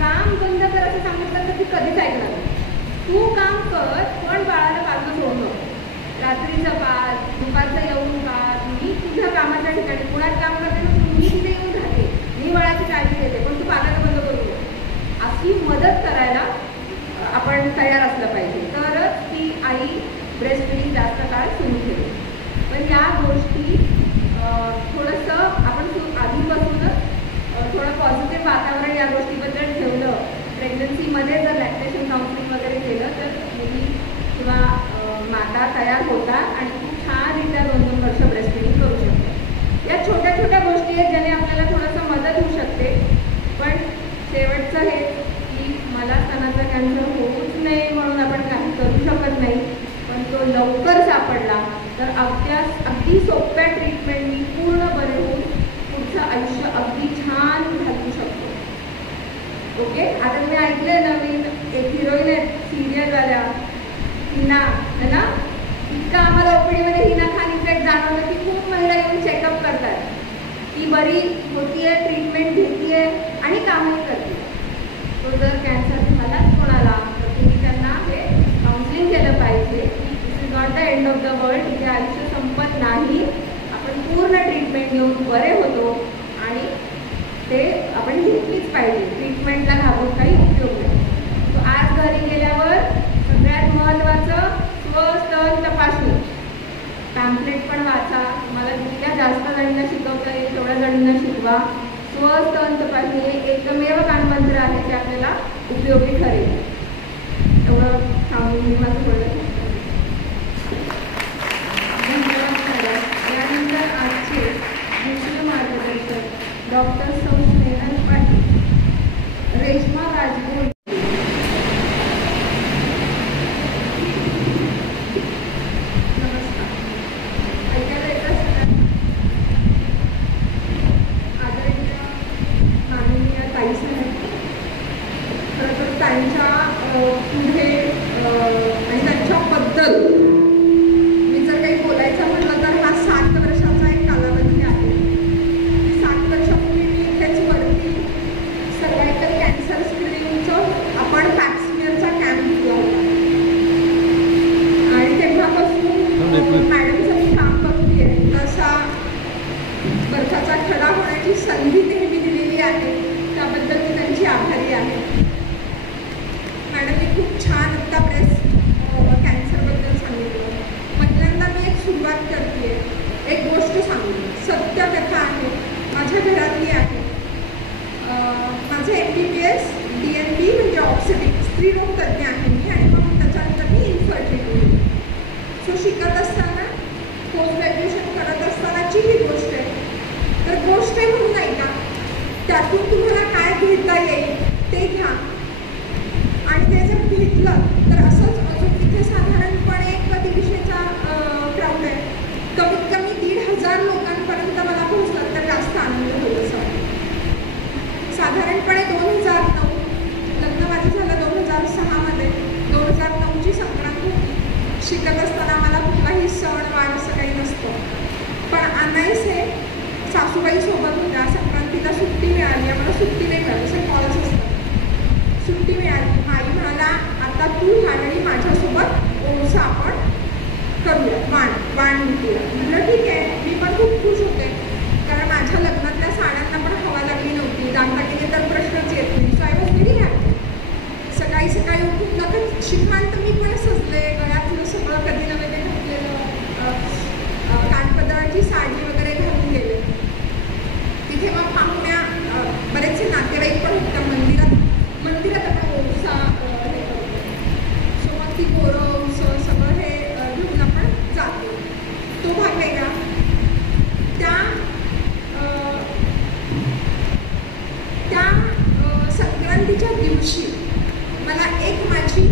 काम बंद कर असं सांगितलं तर ती कधीच ऐकणार नाही. तू काम कर, पण बाळाला पाजणं सोडू नको. रात्रीचं पाज, दुपारचं येऊन पाज. मी तुझ्या कामाच्या ठिकाणी पुण्यात काम करते ना, मी तिथे येऊन राहते, मी बाळाची काळजी घेते, पण तू पाजायला बंद करू नको. अशी मदत करायला आपण तयार असलं पाहिजे, तरच ती आई ब्रेस्ट फिडिंग जास्त काळ सुरू ठेवेल. पण या गोष्टी थोडंसं आपण आधीपासूनच थोडं पॉझिटिव्ह वातावरण या गोष्टीबद्दल ठेवलं. प्रेग्नन्सीमध्ये जर लॅक्टेशन काउन्सिलिंग वगैरे केलं तर मुली किंवा माता तयार होतात आणि खूप छानरित्या 2-2 वर्ष ब्रेस्ट फिडिंग करू शकतात. या छोट्या छोट्या गोष्टी आहेत ज्याने आपल्याला थोडंसं मदत होऊ शकते. पण शेवटचं हे की मला स्तनाचा कॅन्सर होऊच नये म्हणून आपण काही करू शकत नाही. पण तो लवकर सापडला तर अगदी सोप्या ट्रीटमेंटनी पूर्ण बरे होऊन पुढचं आयुष्य अगदी छान घालवू शकतो. ओके, आता तुम्ही ऐकले नवीन एक हिरोईन आहे सिरियलवाल्या, हिना है ना. इतकं आम्हाला ओपीडीमध्ये हिना खान इफेक्ट जाणवलं की खूप महिला येऊन चेकअप करतात, ती बरी होतीये, ट्रीटमेंट घेतीये आणि कामही करते. तो जर कॅन्सर झालाच कोणाला तर तुम्ही त्यांना हे काउन्सिलिंग केलं पाहिजे की this is not the end of the world. इथे आयुष्य संपत नाही. आपण पूर्ण ट्रीटमेंट घेऊन बरे होतो आणि ते आपण घेतलीच पाहिजे. ट्रीटमेंटला घाबरून काही उपयोग नाही. तो आज घरी गेल्यावर सगळ्यात महत्त्वाचं स्तन तपासणी पॅम्पलेट पण वाचा. मला जितक्या जास्त जणींना शिकवता येईल तेवढ्या जणींना शिकवा. स्तन तपासणी हे एकमेव कानमंत्र आहे ते आपल्याला उपयोगी ठरेल. एवढं सांगून मी माझं बोलत. धन्यवाद मॅडम. यानंतर आजचे दुसरे मार्गदर्शक डॉक्टर सौ स्नेहल पाटील, रेश्मा राजगुरू. नमस्कार. ऐकायला येतं सगळ्यांना. आदरणीय माननीय ताई साहेब, खरं तर त्यांच्या पुढे आणि त्यांच्याबद्दल मी जर काही बोलायचं म्हटलं तर हा 7 वर्षाचा एक कालावधी आहे. 7 वर्षापूर्वी मी इथेच वरती सर्वायकल कॅन्सर स्क्रीनिंगचं आपण पॅक्समियरचा कॅम्प घेतला होता आणि तेव्हापासून मॅडमचं मी काम करते. तसा बर्फाचा खडा होण्याची संधी नेहमी दिलेली आहे, त्याबद्दल मी त्यांची आभारी आहे. मॅडमने खूप छान आत्ता ब्रेस्ट कॅन्सरबद्दल सांगितलं. पहिल्यांदा मी एक सुरुवात करते, एक गोष्ट सांगू. सत्य कथा आहे, माझ्या घरातली आहे. माझं MBBS DNB म्हणजे ऑब्स्टेट्रिक स्त्रीरोग तज्ज्ञ आहे मी आणि मग त्याच्यानंतर मी इन्फर्टिलिटी. सो शिकत असताना पोस्ट ग्रॅज्युएशन करत असतानाची ही गोष्ट आहे. तर गोष्ट आहे म्हणून नाही का, त्यातून तुम्हाला काय घेता येईल ते घ्या आणि ते जर घेतलं तर असंच अजून इथे साधारणपणे एक 150चा क्राऊड आहे. कमीत कमी 1,500 लोकांपर्यंत मला पोहोचलं तर जास्त आनंद होईल असं वाटतं. साधारणपणे 2009 लग्न माझं झालं 2006मध्ये. 2009ची संक्रांत होती. शिकत असताना मला कुठलाही सण वार असं काही नसतं, पण अनायसे सासूबाईसोबत होत्या. संक्रांतीला सुट्टी मिळाली, आम्हाला सुट्टी नाही मिळाली, असे कॉल्स असतात. सुट्टी मिळाली. आई म्हणाला आता तू ह्यावेळी माझ्यासोबत ओळसा आपण करूया वाण विकूया. म्हटलं ठीक आहे. मी पण खूप खुश होते, कारण माझ्या लग्नातल्या साड्यांना पण हवा लागली नव्हती. दागदागिने तर प्रश्नच येत नाही. So I was very happy. सकाळी सकाळी उठून लगेच शिकवांत मी पण सजले, गळ्यातलं सगळं कधी ना कधी घातलेलं, कानपदराची साडी वगैरे घालून गेले. तिथे मग पाहुण्या बरेचसे नातेवाईक पण होत्या. मंदिरात आपण ओसा हे करतो. सो मग ती बोरं उसं सगळं हे घेऊन आपण जातो. तो भाग वेगळा. त्या संक्रांतीच्या दिवशी मला एक माझी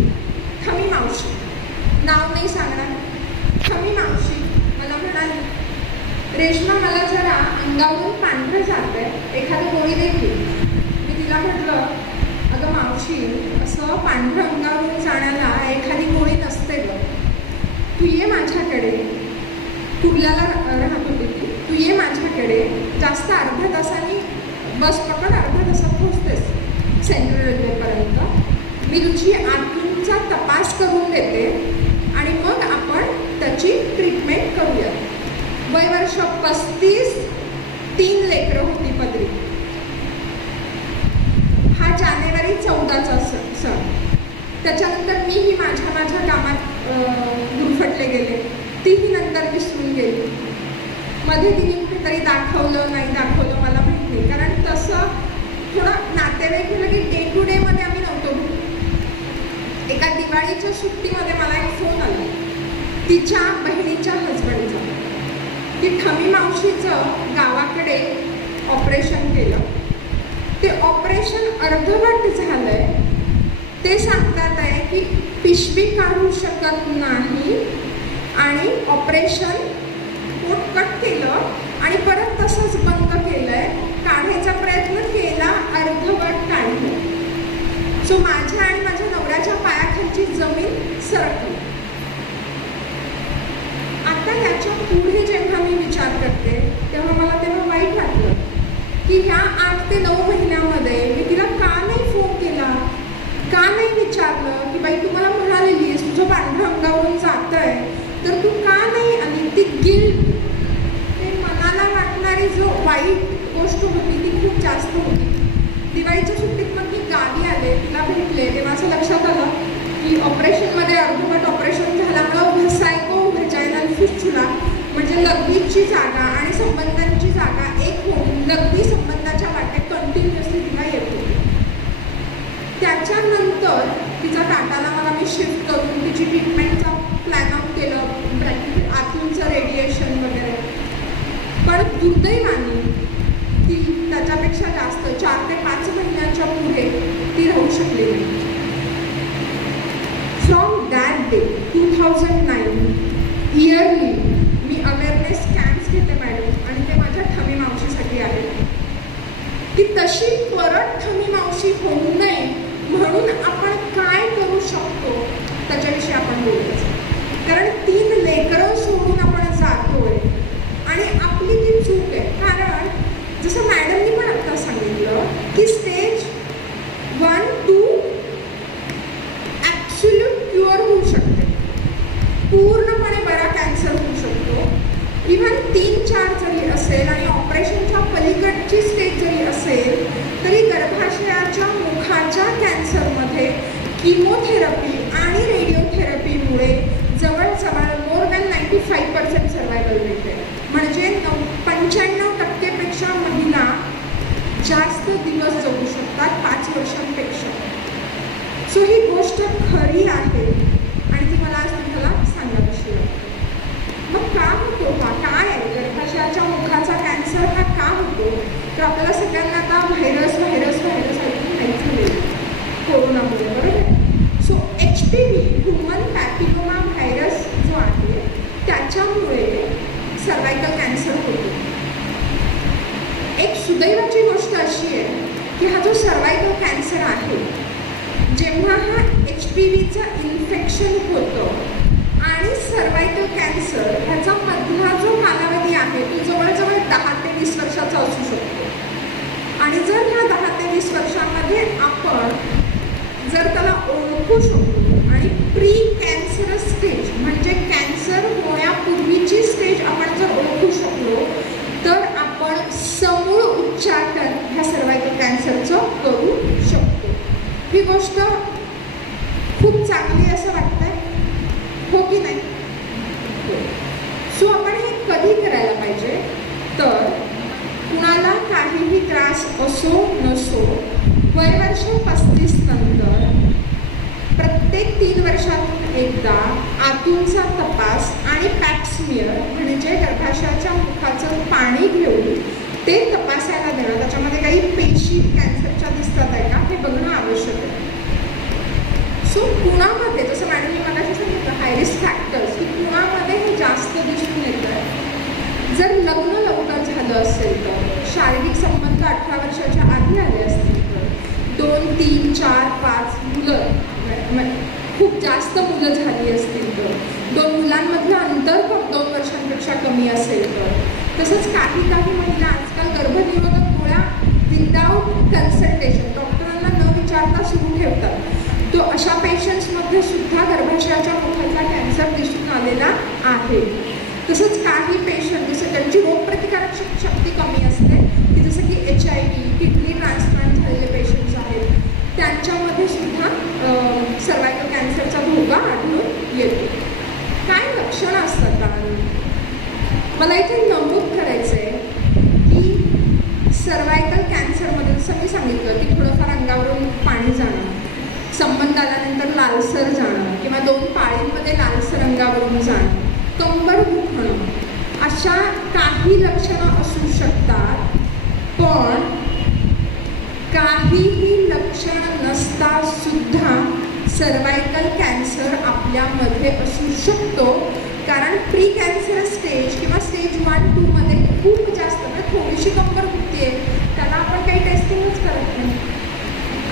खमी मावशी, नाव नाही सांगणार, खमी मावशी मला म्हणाली, रेश्मा मला जरा अंगावरून पांढरं जातंय, एखादी गोळी देखील. मी तिला म्हटलं, अगं मावशी, असं पांढरं अंगावरून जाण्याला एखादी गोळी नसते गं. तू ये माझ्याकडे. कुर्ल्याला राहत होती ती. तू ये माझ्याकडे. जास्त अर्ध्या तासाने बस पकड, अर्ध्या तासात पोहोचतेस सेंट्रल रेल्वेपर्यंत. मी तुझी आतूनचा तपास करून देते आणि मग आपण त्याची ट्रीटमेंट करूया. वय वर्ष 35, 3 लेकरं होती पदरी. हा जानेवारी 14चा सण. त्याच्यानंतर मीही माझ्या कामात गुरफटले गेले. तीही नंतर विसरून गेली. मध्ये तिने कुठेतरी दाखवलं नाही दाखवलं मला माहीत नाही, कारण तसं थोडं नातेवाईक म्हटलं की डे टू डेमध्ये आम्ही नव्हतो. एका दिवाळीच्या सुट्टीमध्ये मला एक फोन आला तिच्या बहिणीच्या हजबंडचा, की ठमी मावशीचं गावाकडे ऑपरेशन केलं. ते ऑपरेशन अर्धवट झालंय. ते सांगतात आहे की पिशवी काढू शकत नाही आणि ऑपरेशन पोट कट केलं आणि परत तसंच बंद केलंय. काढायचा प्रयत्न केला, अर्धवट काढलं. सो माझ्या आणि माझ्या नवऱ्याच्या पायाखालची जमीन सरकली. आता याच्या पुढे जेव्हा मी विचार करते तेव्हा वाईट वाटलं की ह्या 8 ते 9 महिन्यामध्ये मी तिला का नाही फोन केला, का नाही विचारलं की बाई तू मला म्हणालेलीस तुझं पांढरं अंगावरून जातंय तर तू का नाही आली. ती गिल्ट, ते मनाला वाटणारी जो वाईट गोष्ट होती ती खूप जास्त होती. दिवाळीच्या सुट्टीत मग मी गावी आले, तिला भेटले, तेव्हा असं लक्षात आलं की ऑपरेशनमध्ये अर्धवट ऑपरेशन झाल्यामुळं व्हसायको व्हजायनल फिस्चुला म्हणजे लघवीची जागा आणि संबंधांची जागा एक होऊन लघवी संबंधाच्या वाटेत कंटिन्युअसली तिला येत होती. त्याच्यानंतर तिचा टाटाला मला मी शिफ्ट करून तिची ट्रीटमेंटचा प्लॅन आउट केलं, आतूनचं रेडिएशन वगैरे. पण दुर्दैवाने ती त्याच्यापेक्षा जास्त 4 ते 5 महिन्याच्या पुढे ती राहू शकली नाही. From that day 2009 yearly me awareness camps घेते मॅडम, आणि ते माझ्या ठमी मावशीसाठी आहे की तशी परत ठमी मावशी होऊ नये म्हणून आपण काय करू शकतो त्याच्याविषयी आपण बोलायचं. कारण 3 लेकरं सोडून आपण जातोय आणि आपली ती चूक आहे. कारण जसं मॅडमनी पण आता सांगितलं की स्टेज 1, 2 ॲब्सोल्यूट क्युअर होऊ शकते, पूर्णपणे बरा कॅन्सर होऊ शकतो. इव्हन 3-4 जरी असेल आणि ऑपरेशनच्या पलीकडची स्टेज जरी असेल तरी गर्भाशयाच्या मुखाच्या कॅन्सरमध्ये किमोथेरपी आणि रेडिओथेरपीमुळे जवळजवळ मोर दॅन 95% सर्वायवल रेट आहे. म्हणजे 95% महिला जास्त दिवस जगू शकतात 5 वर्षांपेक्षा. सो ही गोष्ट खरी आहे आणि ती मला आज तुम्हाला सांगावीशी वाटते. मग का होतो हा, काय आहे गर्भाशयाच्या मुखाचा कॅन्सर हा का होतो? तर आपल्याला सगळ्यांना आता व्हायरस ऐकून नाही झालेलं कोरोनामुळे, बरोबर. So HPV human papilloma virus जो आहे त्याच्यामुळे सर्वायकल कॅन्सर होतो. एक सुदैवाची गोष्ट अशी आहे की हा जो सर्वायकल कॅन्सर आहे, जेव्हा हा HPVचं इन्फेक्शन होतं आणि सर्वायकल कॅन्सर ह्याचा मधला जो कालावधी आहे तो जवळजवळ 10 ते 20 वर्षाचा असू शकतो. आणि जर ह्या 10 ते 20 वर्षांमध्ये आपण जर त्याला ओळखू शकतो आणि प्री कॅन्सरस स्टेज म्हणजे कॅन्सर गोष्ट खूप चांगली असं वाटतंय, हो की नाही? सो आपण हे कधी करायला पाहिजे तर कुणाला काहीही त्रास असो नसो, वयवर्ष 35 नंतर प्रत्येक 3 वर्षातून एकदा आतूनचा तपास आणि पॅप्समियर म्हणजे गर्भाशयाच्या मुखाचं पाणी घेऊन ते तपासायला देणं. त्याच्यामध्ये काही पेशी कॅन्सरच्या दिसतात आहे का हे बघणं आवश्यक आहे. सो कुणामध्ये, जसं मॅडमनी मगाशी सांगितलं हाय रिस्क फॅक्टर्स, की कुणामध्ये हे जास्त दिसून येतं आहे. जर लग्न लवकर झालं असेल तर, शारीरिक संबंध 18 वर्षाच्या आधी आले असतील तर, 2, 3, 4, 5 मुलं, खूप जास्त मुलं झाली असतील तर, 2 मुलांमधलं अंतर 2 वर्षांपेक्षा कमी असेल तर, तसंच काही महिला आजकाल गर्भनिरोधक गोळ्या विदाऊट कन्सल्टेशन, डॉक्टरांना न विचारता सुरू ठेवतात. तो अशा पेशंट्समध्ये सुद्धा गर्भाशयाच्या मुखाचा कॅन्सर दिसून आलेला आहे. तसंच काही पेशंट जसं त्यांची रोगप्रतिकारक शक्ती कमी असते, की जसं की HIV, किडनी ट्रान्सप्लांट झालेले पेशंट्स आहेत, त्यांच्यामध्ये सुद्धा सर्वायकल कॅन्सरचा धोका आढळून येतो. काय लक्षणं असतात बाळांनो? मला इथे नमूद करायचं आहे की सर्वायकल कॅन्सरमध्ये जसं मी सांगितलं की थोडंफार अंगावरून पाणी जाणं, संबंध आल्यानंतर लालसर जाणं किंवा 2 पाळींमध्ये लालसर अंगावरून जाणं, कंबर दुखणं, अशा काही लक्षणं असू शकतात. पण काहीही लक्षणं नसता सुद्धा सर्वायकल कॅन्सर आपल्यामध्ये असू शकतो. कारण प्री कॅन्सर स्टेज किंवा स्टेज 1, 2 मध्ये खूप जास्त म्हणजे थोडीशी कंबर दुखते, त्याला आपण काही टेस्टिंगच करत नाही.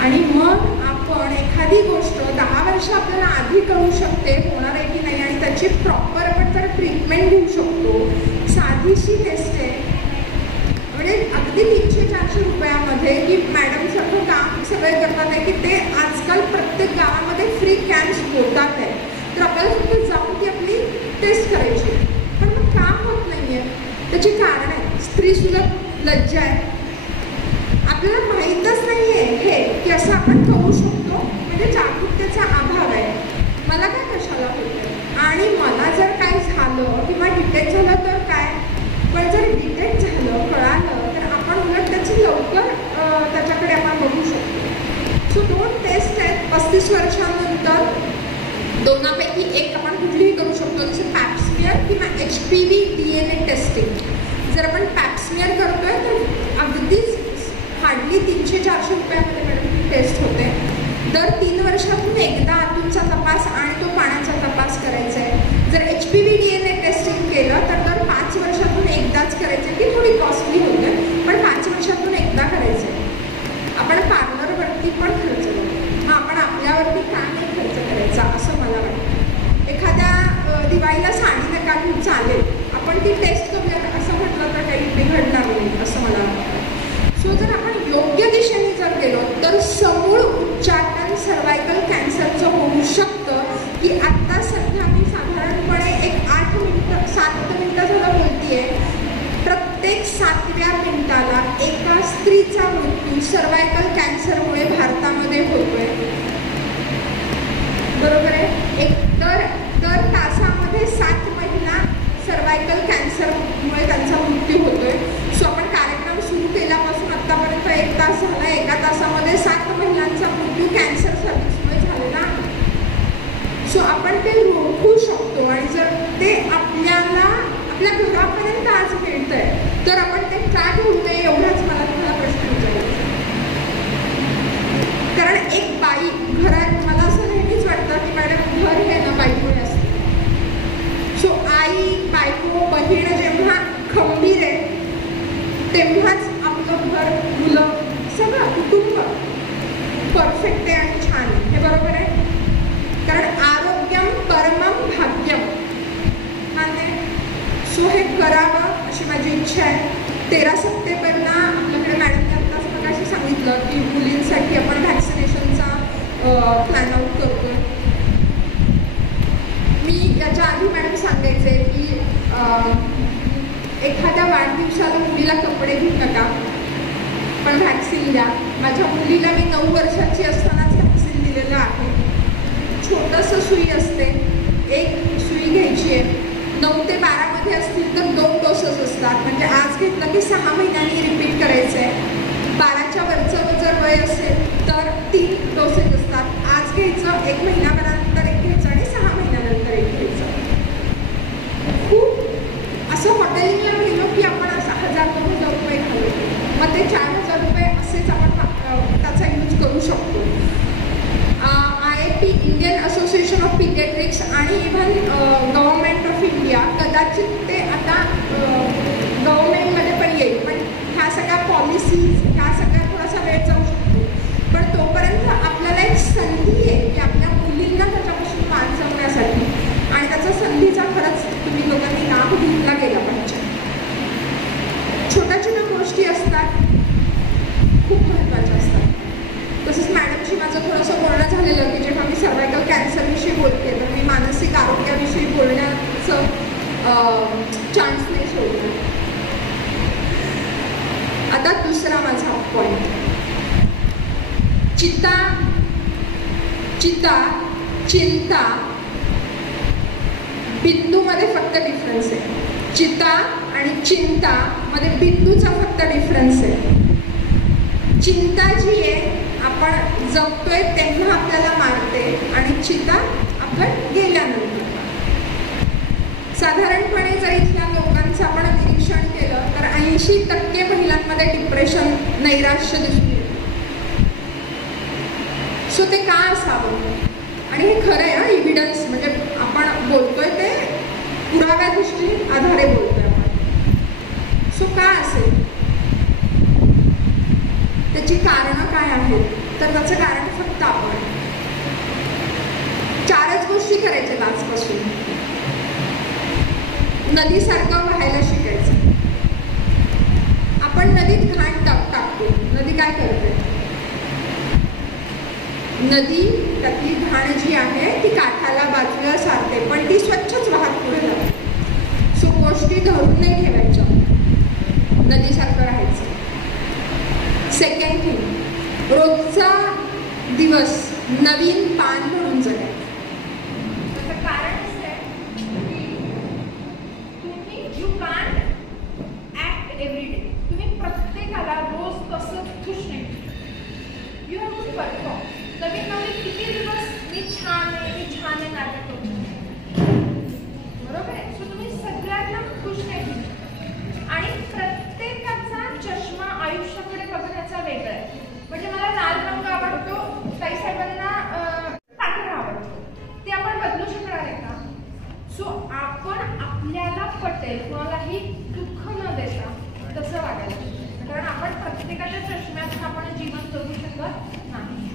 आणि मग आपण एखादी गोष्ट 10 वर्ष आपल्याला आधी कळू शकते होणार आहे की नाही, आणि त्याची प्रॉपर आपण जर ट्रीटमेंट घेऊ शकतो. साधीशी टेस्ट आहे, म्हणजे अगदी 300-400 रुपयामध्ये, की मॅडमसारखं काम सगळे करतात आहे की ते आजकाल प्रत्येक गावामध्ये फ्री कॅम्प्स होतात आहे. तर आपल्याला फक्त जाऊन ती आपली टेस्ट करायची. पण मग का होत नाही आहे? त्याची कारण आहे. स्त्रीसुद्धा लज्जा आहे, आपल्याला माहीतच नाही आहे हे की असं आपण करू शकतो, म्हणजे जागरूकतेचा अभाव आहे. मला काय कशाला होतं, आणि मला जर काय झालं किंवा डिटेक्ट झालं तर काय, पण जर डिटेक्ट झालं कळालं तर आपण उलट त्याची लवकर त्याच्याकडे आपण बघू शकतो. सो 2 टेस्ट आहेत 35 वर्षानंतर, दोनापैकी एक आपण कुठलीही करू शकतो, जसं पॅप्समियर किंवा HPV DNA टेस्टिंग. जर आपण पॅप्समियर करतोय तर अगदीच हार्डली 300-400 रुपयामध्ये मॅडम ही टेस्ट होते. दर 3 वर्षातून एकदा आतूनचा तपास आणि तो पाण्याचा तपास करायचा आहे. जर HPV DNA टेस्टिंग केलं तर दर 5 वर्षातून एकदाच करायचं आहे, की थोडी कॉस्टली होते, पण 5 वर्षातून एकदा करायचं आहे. आपण पार्लरवरती पण खर्च करतो, आपण आपल्यावरती का नाही खर्च करायचा असं मला वाटतं. एखाद्या दिवाळीला साडी नका घेऊन चालेल, आपण ती टेस्ट करूया असं म्हटलं तर काही बिघडणार नाही असं मला वाटतं. सो जर आपण योग्य दिशेने जर गेलो तर समूळ उच्चाटन सर्वायकल कॅन्सरचं होऊ शकतं. की आत्ता सध्या मी साधारणपणे एक 7 मिनिटं झालं बोलते आहे, प्रत्येक 7व्या मिनिटाला एका स्त्रीचा मृत्यू सर्वायकल कॅन्सरमुळे भारतामध्ये होतोय. बरोबर आहे? दर तासामध्ये 7 महिला सर्वायकल कॅन्सरमुळे त्यांचा मृत्यू होतोय. सो आपण कार्यक्रम सुरू केल्यापासून आत्तापर्यंत 1 तास झाला, 1 तासामध्ये 7 महिलांचा मृत्यू कॅन्सर सर्व्हिसमुळे झालेला आहे. सो आपण ते रोखू शकतो, आणि जर ते आपल्याला आपल्या घरापर्यंत आज मिळतं आहे तर आपण ते का घेऊ नये एवढाच मला तुम्हाला प्रश्न विचारायचा. कारण एक बाई घरात, मला असं नेहमीच वाटतं की मॅडम घर हे ना बाईमुळे असतं. सो आई, बायको, बहीण जेव्हा खंबीर आहे तेव्हाच आपलं घर, मुलं, सगळं कुटुंब परफेक्ट आहे आणि छान आहे. हे बरोबर आहे? कारण आरोग्यम परमम भाग्यम मान्य. सो हे करावं अशी माझी इच्छा आहे. 13 सप्टेंबरला आपल्याकडे मॅडमने आत्ताच मगाशी सांगितलं की मुलींसाठी आपण व्हॅक्सिनेशनचा प्लॅन आउट करतोय. मी याच्या आधी मॅडम सांगायचे की एखाद्या वाढदिवसाला मुलीला कपडे घेऊ नका, पण व्हॅक्सिन द्या. माझ्या मुलीला मी 9 वर्षाची असतानाच व्हॅक्सिन वय असेल तर 3 डोसेज असतात. आज घ्यायचं, 1 महिन्यानंतर एक घ्यायचं आणि 6 महिन्यानंतर एक घ्यायचं. खूप असं हॉटेलिंगला गेलो की आपण असं 1000-2000 रुपये घालतो, मग ते 4000 रुपये असेच आपण त्याचा यूज करू शकतो. IAP इंडियन असोसिएशन ऑफ पिडियाट्रिक्स आणि इव्हन गव्हर्नमेंट ऑफ इंडिया, कदाचित ते आता गव्हर्नमेंटमध्ये पण येईल, पण ह्या सगळ्या पॉलिसीज ह्या सगळ्या थोडासा वेळ जाऊ शकतो. पण तोपर्यंत आपल्याला एक संधी आहे की आपल्या मुलींना त्याच्यापासून वाचवण्यासाठी, आणि त्याचा संधीचा खरंच तुम्ही लोकांनी लाभ घेतला गेला पाहिजे. छोट्या छोट्या गोष्टी असतात, खूप महत्त्वाच्या असतात. तसंच मॅडमशी माझं थोडंसं बोलणं झालेलं की जेव्हा मी सर्वायकल कॅन्सरविषयी बोलते तर मी मानसिक आरोग्याविषयी बोलण्याचं चान्स नाही सोडलं. आता दुसरा माझा पॉईंट, चिंता बिंदूमध्ये फक्त डिफरन्स आहे. चिता आणि चिंता मध्ये बिंदूचा फक्त डिफरन्स आहे. चिंता जी आहे आपण जगतोय तेव्हा आपल्याला मारते आणि चिता आपण गेल्यानंतर. साधारणपणे जर इथल्या लोकांचं आपण निरीक्षण केलं तर 80% महिलांमध्ये डिप्रेशन, नैराश्य दिसून येतं. सो ते का असावं? आणि हे खरं आहे हा, इव्हिडन्स म्हणजे आपण बोलतोय ते पुराव्या दृष्टी आधारे बोलतोय आपण. सो का असेल? त्याची कारणं काय आहेत? तर त्याचं कारण फक्त आपण 4च गोष्टी करायच्या आजपासून. नदीसारखं व्हायला शिकायचं. आपण नदीत घाण टाकतो, नदी काय करते? नदी त्यातली घाण जी आहे ती काठाला बाजूला सारते, पण ती स्वच्छच वाहत पुढे जाते. सो गोष्टी धरून नाही ठेवायच्या, नदीसारखं राहायचं. सेकंड थिंग, रोजचा दिवस नवीन पान म्हणून जगायचं. त्याचं कारण असं आहे की तुम्ही you can't act every day. तुम्ही प्रत्येकाला रोज तसं खुश नाही. You have to perform. नवीन किती दिवस मी छान आहे नाटक करतो, बरोबर आहे. सो तुम्ही सगळ्यांना खुश नाही. आणि प्रत्येकाचा चष्मा आयुष्याकडे बघण्याचा वेगळा आहे. म्हणजे मला लाल रंग आवडतो, काही साहेबांना पांढरा आवडतो. ते आपण बदलू शकणार आहे का? सो आपण आपल्याला पटेल, कोणालाही दुःख न देता तसं वागायला शिकायचं. कारण आपण प्रत्येकाच्या चष्म्यात आपण जीवन जगू शकत नाही.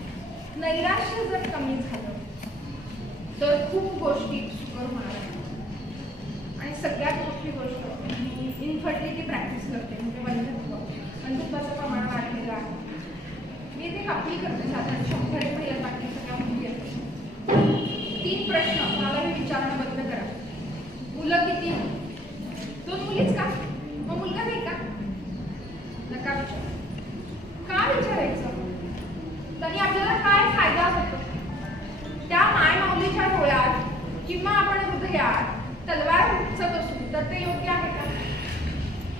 नैराश्य जर कमी झालं तर खूप गोष्टी सुकर होणार आहेत. आणि सगळ्यात मोठी गोष्ट, मी इन्फर्टिलिटी प्रॅक्टिस करते, म्हणजे वंधत्वाचं प्रमाण वाढलेलं आहे. मी ते कापली करते. साधारण 100 महिला बाकी सगळ्या मुली येतात. 3 प्रश्न मला मी विचारणं बंद करा. मुलं किती? 2 मुलीच का? मग मुलगा नाही का? नका विचार. का विचारायचं? तरी आपल्याला काय फायदा होतो? त्या मायमाऊलीच्या डोळ्यात किंवा आपण हृदयात तलवार उचलत असू तर ते योग्य आहे का?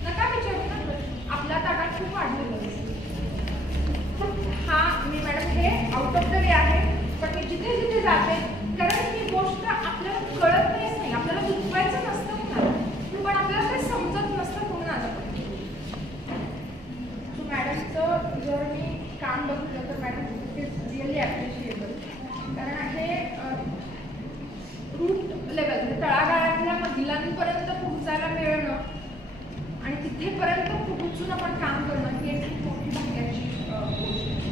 नका विचारू ना. आपल्या ताटात खूप वाढलेलं असतं. हा मी मॅडम हे आउट ऑफ द वे आहे, पण मी जिथे जिथे जाते, कारण ही गोष्ट आपल्याला कळत नाही. आपल्याला दुखवायचं नसतं म्हणून, पण आपल्याला ते समजत नसतं म्हणून आलं. सो मॅडमचं जर मी काम बघितलं तर मॅडम इट इज रिअली ॲप्रिशिएबल. कारण हे रूट लेवल म्हणजे तळागाळातल्या महिलांपर्यंत पोहोचायला मिळणं आणि तिथेपर्यंत पोहोचून आपण काम करणं ही एक खूप मोठी भाग्याची गोष्ट आहे.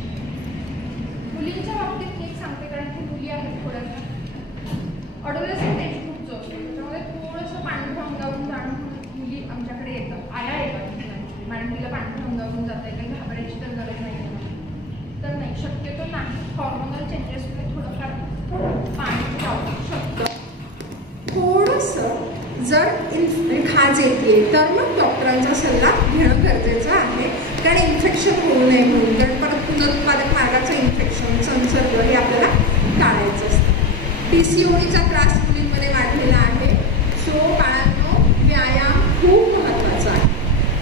मुलींच्या बाबतीत मी एक सांगते, कारण की मुली आहेत थोड्याशा अडोलेसेंट एज ग्रुप जो असतो त्याच्यामध्ये थोडंसं पांढरं अंगावरून जाणून मुली आमच्याकडे येतात. आया येतात मॅडम, तिला पांढरं अंगावरून जात आहे, काही घाबरायची तर गरज नाही. तर नाही, शक्यतो नाही. हॉर्मोनल चेंजेसमुळे थोडंफार पाणी लावू शकतं. थोडंसं जर खाज येते तर मग डॉक्टरांचा सल्ला घेणं गरजेचं आहे, कारण इन्फेक्शन होऊ नये म्हणून. कारण परत पुनरुत्पादक मार्गाचं इन्फेक्शन, संसर्ग हे आपल्याला टाळायचं असतं. PCODचा त्रास मुलींमध्ये वाढलेला आहे. सो बाळांनो, व्यायाम खूप महत्त्वाचा आहे.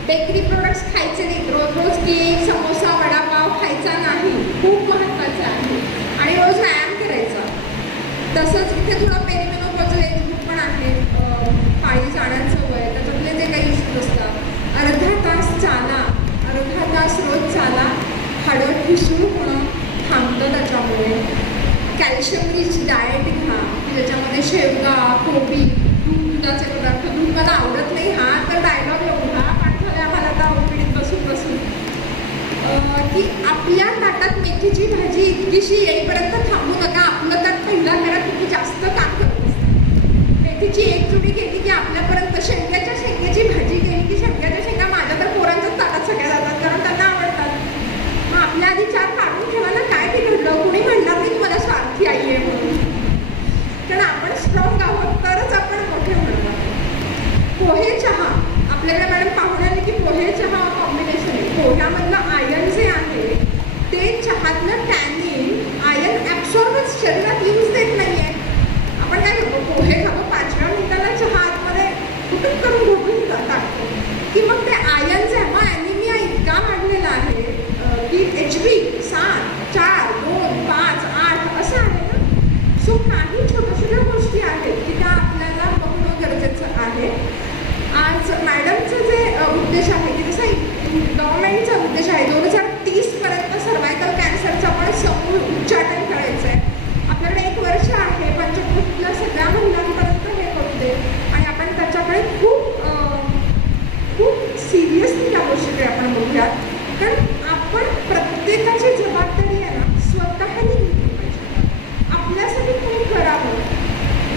बेकरी प्रोडक्ट्स खायचे नाहीत. रोज केक, समोसा, वडापाव खायचे खायचा नाही, खूप महत्त्वाचं आहे. आणि रोज व्यायाम करायचा. तसंच इथे थोडा पेरिमेनोपॉजल एज ग्रुप पण आहे, पाळी जाण्याचं वय, त्याच्यातले जे काही इश्यूज असतात. अर्धा तास चाला, अर्धा तास रोज चाला, हाडं ठिसूळ होणं थांबतं त्याच्यामुळे. कॅल्शियम रिच डाएट घ्या की ज्याच्यामध्ये शेवगा, कोबी, दुधाचे पदार्थ. दूध मला आवडत नाही हा तर डायलॉग एवढा पाठ झाला आम्हाला आता ओपीडीत बसून बसून की आपल्या ताटात मेथीची भाजी इतकीशी येईपर्यंत थांबू नका. आपलं ताट पहिला करा, तुम्ही जास्त काम करत असता. मेथीची एक जुडी केली की आपल्यापर्यंत शेंग्याची भाजी केली की शेंग्याच्या शेंगा माझ्या तर पोरांच्याच ताटात सगळ्या जातात कारण त्यांना आवडतात. मग आपल्या आधी 4 काढून ठेवा ना. काय बिघडलं? कुणी म्हणणार नाही तुम्हाला स्वार्थी आई आहे म्हणून. कारण आपण स्ट्रॉंग आहोत तरच आपण मोठे म्हणणार. पोहे चहा आपल्याकडे मॅडम पाहुणे आले की पोहे चहा कॉम्बिनेशन आहे. पोह्यामधलं आयर्न जे आहे ते चहातलं टॅनिन आयर्न ॲब्सॉर्बच शरीरात यूज देत नाही आहे. आपण काय करतो? पोहे खातो, 5व्या मिनिटाला चहा आतमध्ये कुठून करून घोटून टाकतो की मग ते आयर्न जे आहे, मग ॲनिमिया इतका वाढलेला आहे की HB 7, 4, 2, 5, 8 असं आहे ना. सो काही छोट्या छोट्या गोष्टी आहेत की त्या आपल्याला बघणं गरजेचं आहे. आज मॅडमचं जे उद्देश आहे की जसं गव्हर्नमेंटचा उद्देश आहे 2030पर्यंत सर्वायकल कॅन्सरचं आपण समूळ उच्चाटन करायचं आहे. आपल्याकडे 1 वर्ष आहे, पंचकृतीतल्या सगळ्या महिलांपर्यंत हे करू दे आणि आपण त्याच्याकडे खूप सिरियसली त्या गोष्टीकडे आपण बघूयात. कारण आपण प्रत्येकाची जबाबदारी आहे ना स्वतःने घेतली पाहिजे. आपल्यासाठी कोणी करावं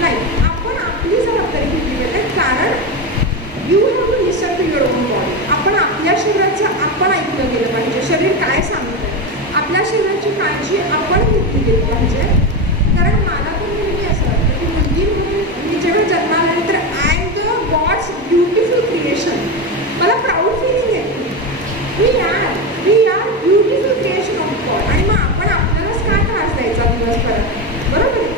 नाही, आपण आपली जबाबदारी घेतली पाहिजे. कारण you have to listen to your own body. आपण आपल्या शरीराचं आपण ऐकलं गेलं पाहिजे. शरीर काय सांगत आहे आपल्या शरीराची काळजी आपण घेतली गेली पाहिजे. कारण मला पण नेहमी असं वाटतं की मुलगी म्हणून मी जेव्हा जन्माला आले तर I am the god's beautiful creation. मला प्राऊड फिलिंग आहे. We are beautiful creation of god. आणि मग आपण आपल्यालाच काय त्रास द्यायचा दिवसभरात, बरोबर आहे?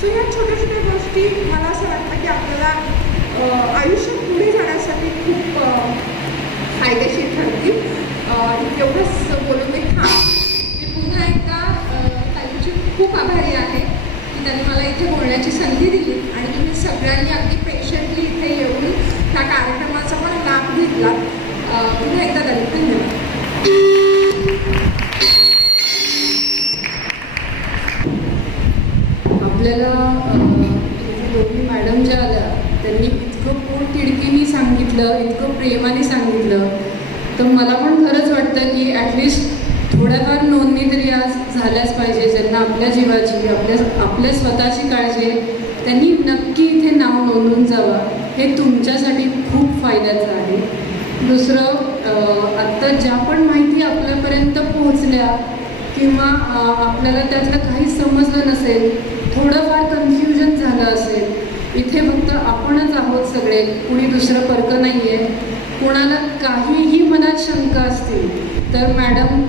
सो ह्या छोट्या छोट्या गोष्टी मला असं वाटतं की आपल्याला आयुष्यात पुढे जाण्यासाठी खूप फायदेशीर ठरतील. एवढंच बोलून मी पुन्हा एकदा ताईंची खूप आभारी आहे की त्यांनी मला इथे बोलण्याची संधी दिली आणि तुम्ही सगळ्यांनी अगदी पेशंटली इथे येऊन ह्या कार्यक्रमाचा पण लाभ घेतला. पुन्हा एकदा ताई धन्यवाद. आपल्याला दोन्ही मॅडम ज्या आल्या त्यांनी इतकं पोट तिडकीने सांगितलं, इतकं प्रेमाने सांगितलं, तर मला पण खरंच वाटतं की ॲटलिस्ट थोड्याफार नोंदणी तरी आज झाल्याच पाहिजे. ज्यांना आपल्या जीवाची आपल्या स्वतःची काळजी आहे त्यांनी नक्की इथे नाव नोंदवून जावं. हे तुमच्यासाठी खूप फायद्याचं आहे. दुसरं, आत्ता ज्या पण माहिती आपल्यापर्यंत पोहोचल्या किंवा आपल्याला त्यातलं काही समजलं नसेल, थोडंफार कन्फ्युजन झालं असेल, इथे फक्त आपणच आहोत सगळे, कुणी दुसरं परकं नाही आहे. कोणाला काहीही मनात शंका असतील तर मॅडम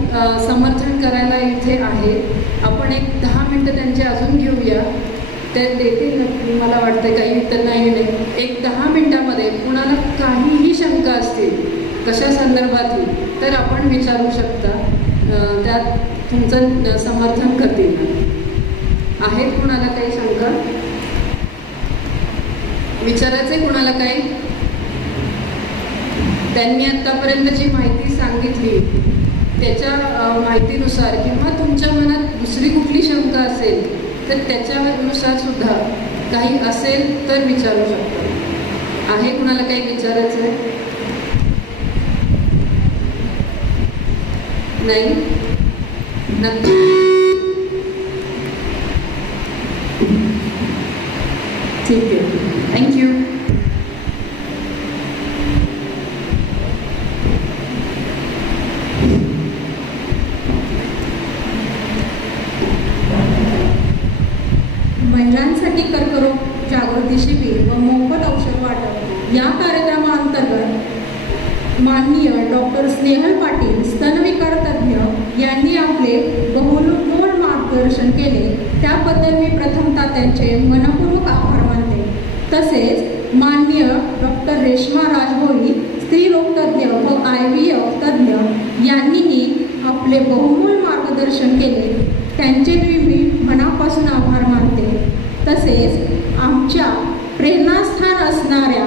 समर्थन करायला इथे आहे. आपण एक 10 मिनटं त्यांचे अजून घेऊया. ते देतील नक्की मला वाटतं. काही तर नाही. एक 10 मिनटामध्ये कुणाला काहीही शंका असतील कशा संदर्भातली तर आपण विचारू शकता. त्यात तुमचं समर्थन करतील. आहेत कुणाला काही शंका? विचारायचं आहे कुणाला काही? त्यांनी आत्तापर्यंत जी माहिती सांगितली त्याच्या माहितीनुसार किंवा तुमच्या मनात दुसरी कुठली शंका असेल तर त्याच्यानुसार सुद्धा काही असेल तर विचारू शकता. आहे कुणाला काही विचारायचं आहे? नाही? नक्की. ठीक आहे. थँक्यू. महिलांसाठी कर्करोग जागृती शिबिर व मोफत औषध वाटप या कार्यक्रमाअंतर्गत माननीय डॉक्टर स्नेहल पाटील स्तनविकार तज्ज्ञ यांनी आपले बहुमोल मार्गदर्शन केले. त्याबद्दल मी प्रथमतः त्यांचे मनपूर्वक आभार मानते. तसेच माननीय डॉक्टर रेश्मा राजभोई स्त्रीरोग तज्ज्ञ व IVF तज्ज्ञ यांनीही आपले बहुमूल्य त्यांचे मी मनापासून आभार मानते. तसेच आमच्या प्रेरणास्थान असणाऱ्या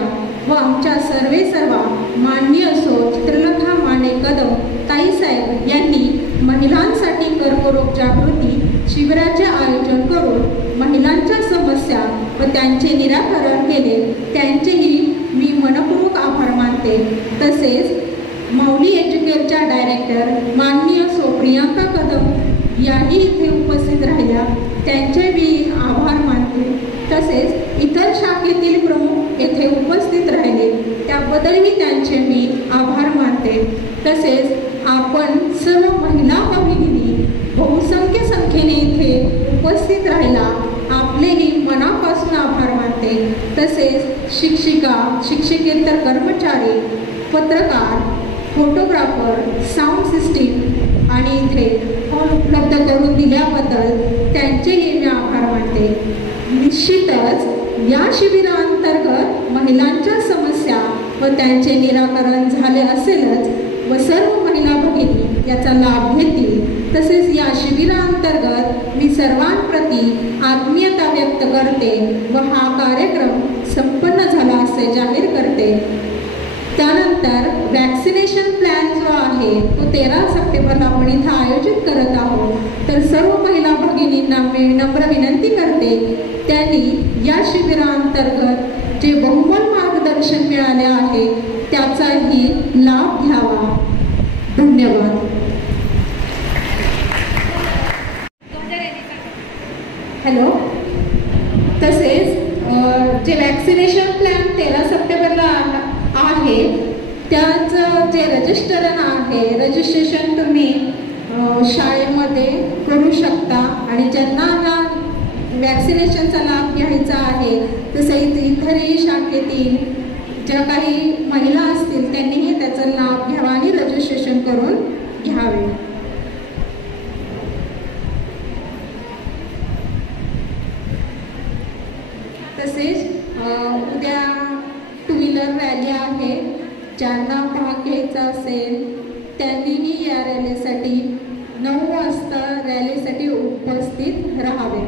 व आमच्या सर्वेसर्वा माननीय असो चित्रलेखा माने कदम ताईसाहेब यांनी महिलांसाठी कर्करोग जागृती शिबिराचे आयोजन करून महिलांच्या समस्या व त्यांचे निराकरण केले, त्यांचेही मी मनपूर्वक आभार मानते. तसेच माऊली एज्युकेअरच्या डायरेक्टर माननीय सो प्रियांका कदम याही इथे उपस्थित राहिल्या, त्यांचे मी आभार मानते. तसेच इतर शाखेतील प्रमुख येथे उपस्थित राहिले, त्याबद्दलही त्यांचे मी आभार मानते. तसेच आपण सर्व महिला भगिनी बहुसंख्य संख्येने इथे उपस्थित राहिला, आपलेही मनापासून आभार मानते. तसेच शिक्षिका, शिक्षकेतर कर्मचारी, पत्रकार, फोटोग्राफर, साऊंड सिस्टीम आणि इथे हॉल उपलब्ध करून दिल्याबद्दल त्यांचेही मी आभार मानते. निश्चितच या शिबिराअंतर्गत महिलांच्या समस्या व त्यांचे निराकरण झाले असेलच व सर्व महिला भगिनी याचा लाभ घेतील. तसेच या शिबिराअंतर्गत मी सर्वांप्रती आत्मीयता व्यक्त करते व हा कार्यक्रम संपन्न झाला असे जाहीर करते. त्यानंतर वॅक्सिनेशन प्लॅन जो आहे तो 13 सप्टेंबरला आपण इथं आयोजित करत आहोत. तर सर्व महिला भगिनींना मी नम्र विनंती करते, त्यांनी या शिबिराअंतर्गत जे बहुमोल मार्गदर्शन मिळाले आहे त्याचाही लाभ घ्यावा. धन्यवाद. हॅलो. तसेच जे वॅक्सिनेशन प्लॅन 13 सप्टेंबरला आहे त्याचं जे रजिस्ट्रेशन आहे, रजिस्ट्रेशन तुम्ही शाळेमध्ये करू शकता आणि ज्यांना हा वॅक्सिनेशनचा लाभ घ्यायचा आहे तसं इतरही शाखेतील ज्या काही महिला असतील त्यांनीही त्याचा लाभ घ्यावा आणि रजिस्ट्रेशन करून घ्यावे. तसेच उद्या 2 व्हीलर रॅली आहे, ज्यांना भाग घ्यायचा असेल त्यांनीही या रॅलीसाठी 9 वाजता रॅलीसाठी उपस्थित राहावे.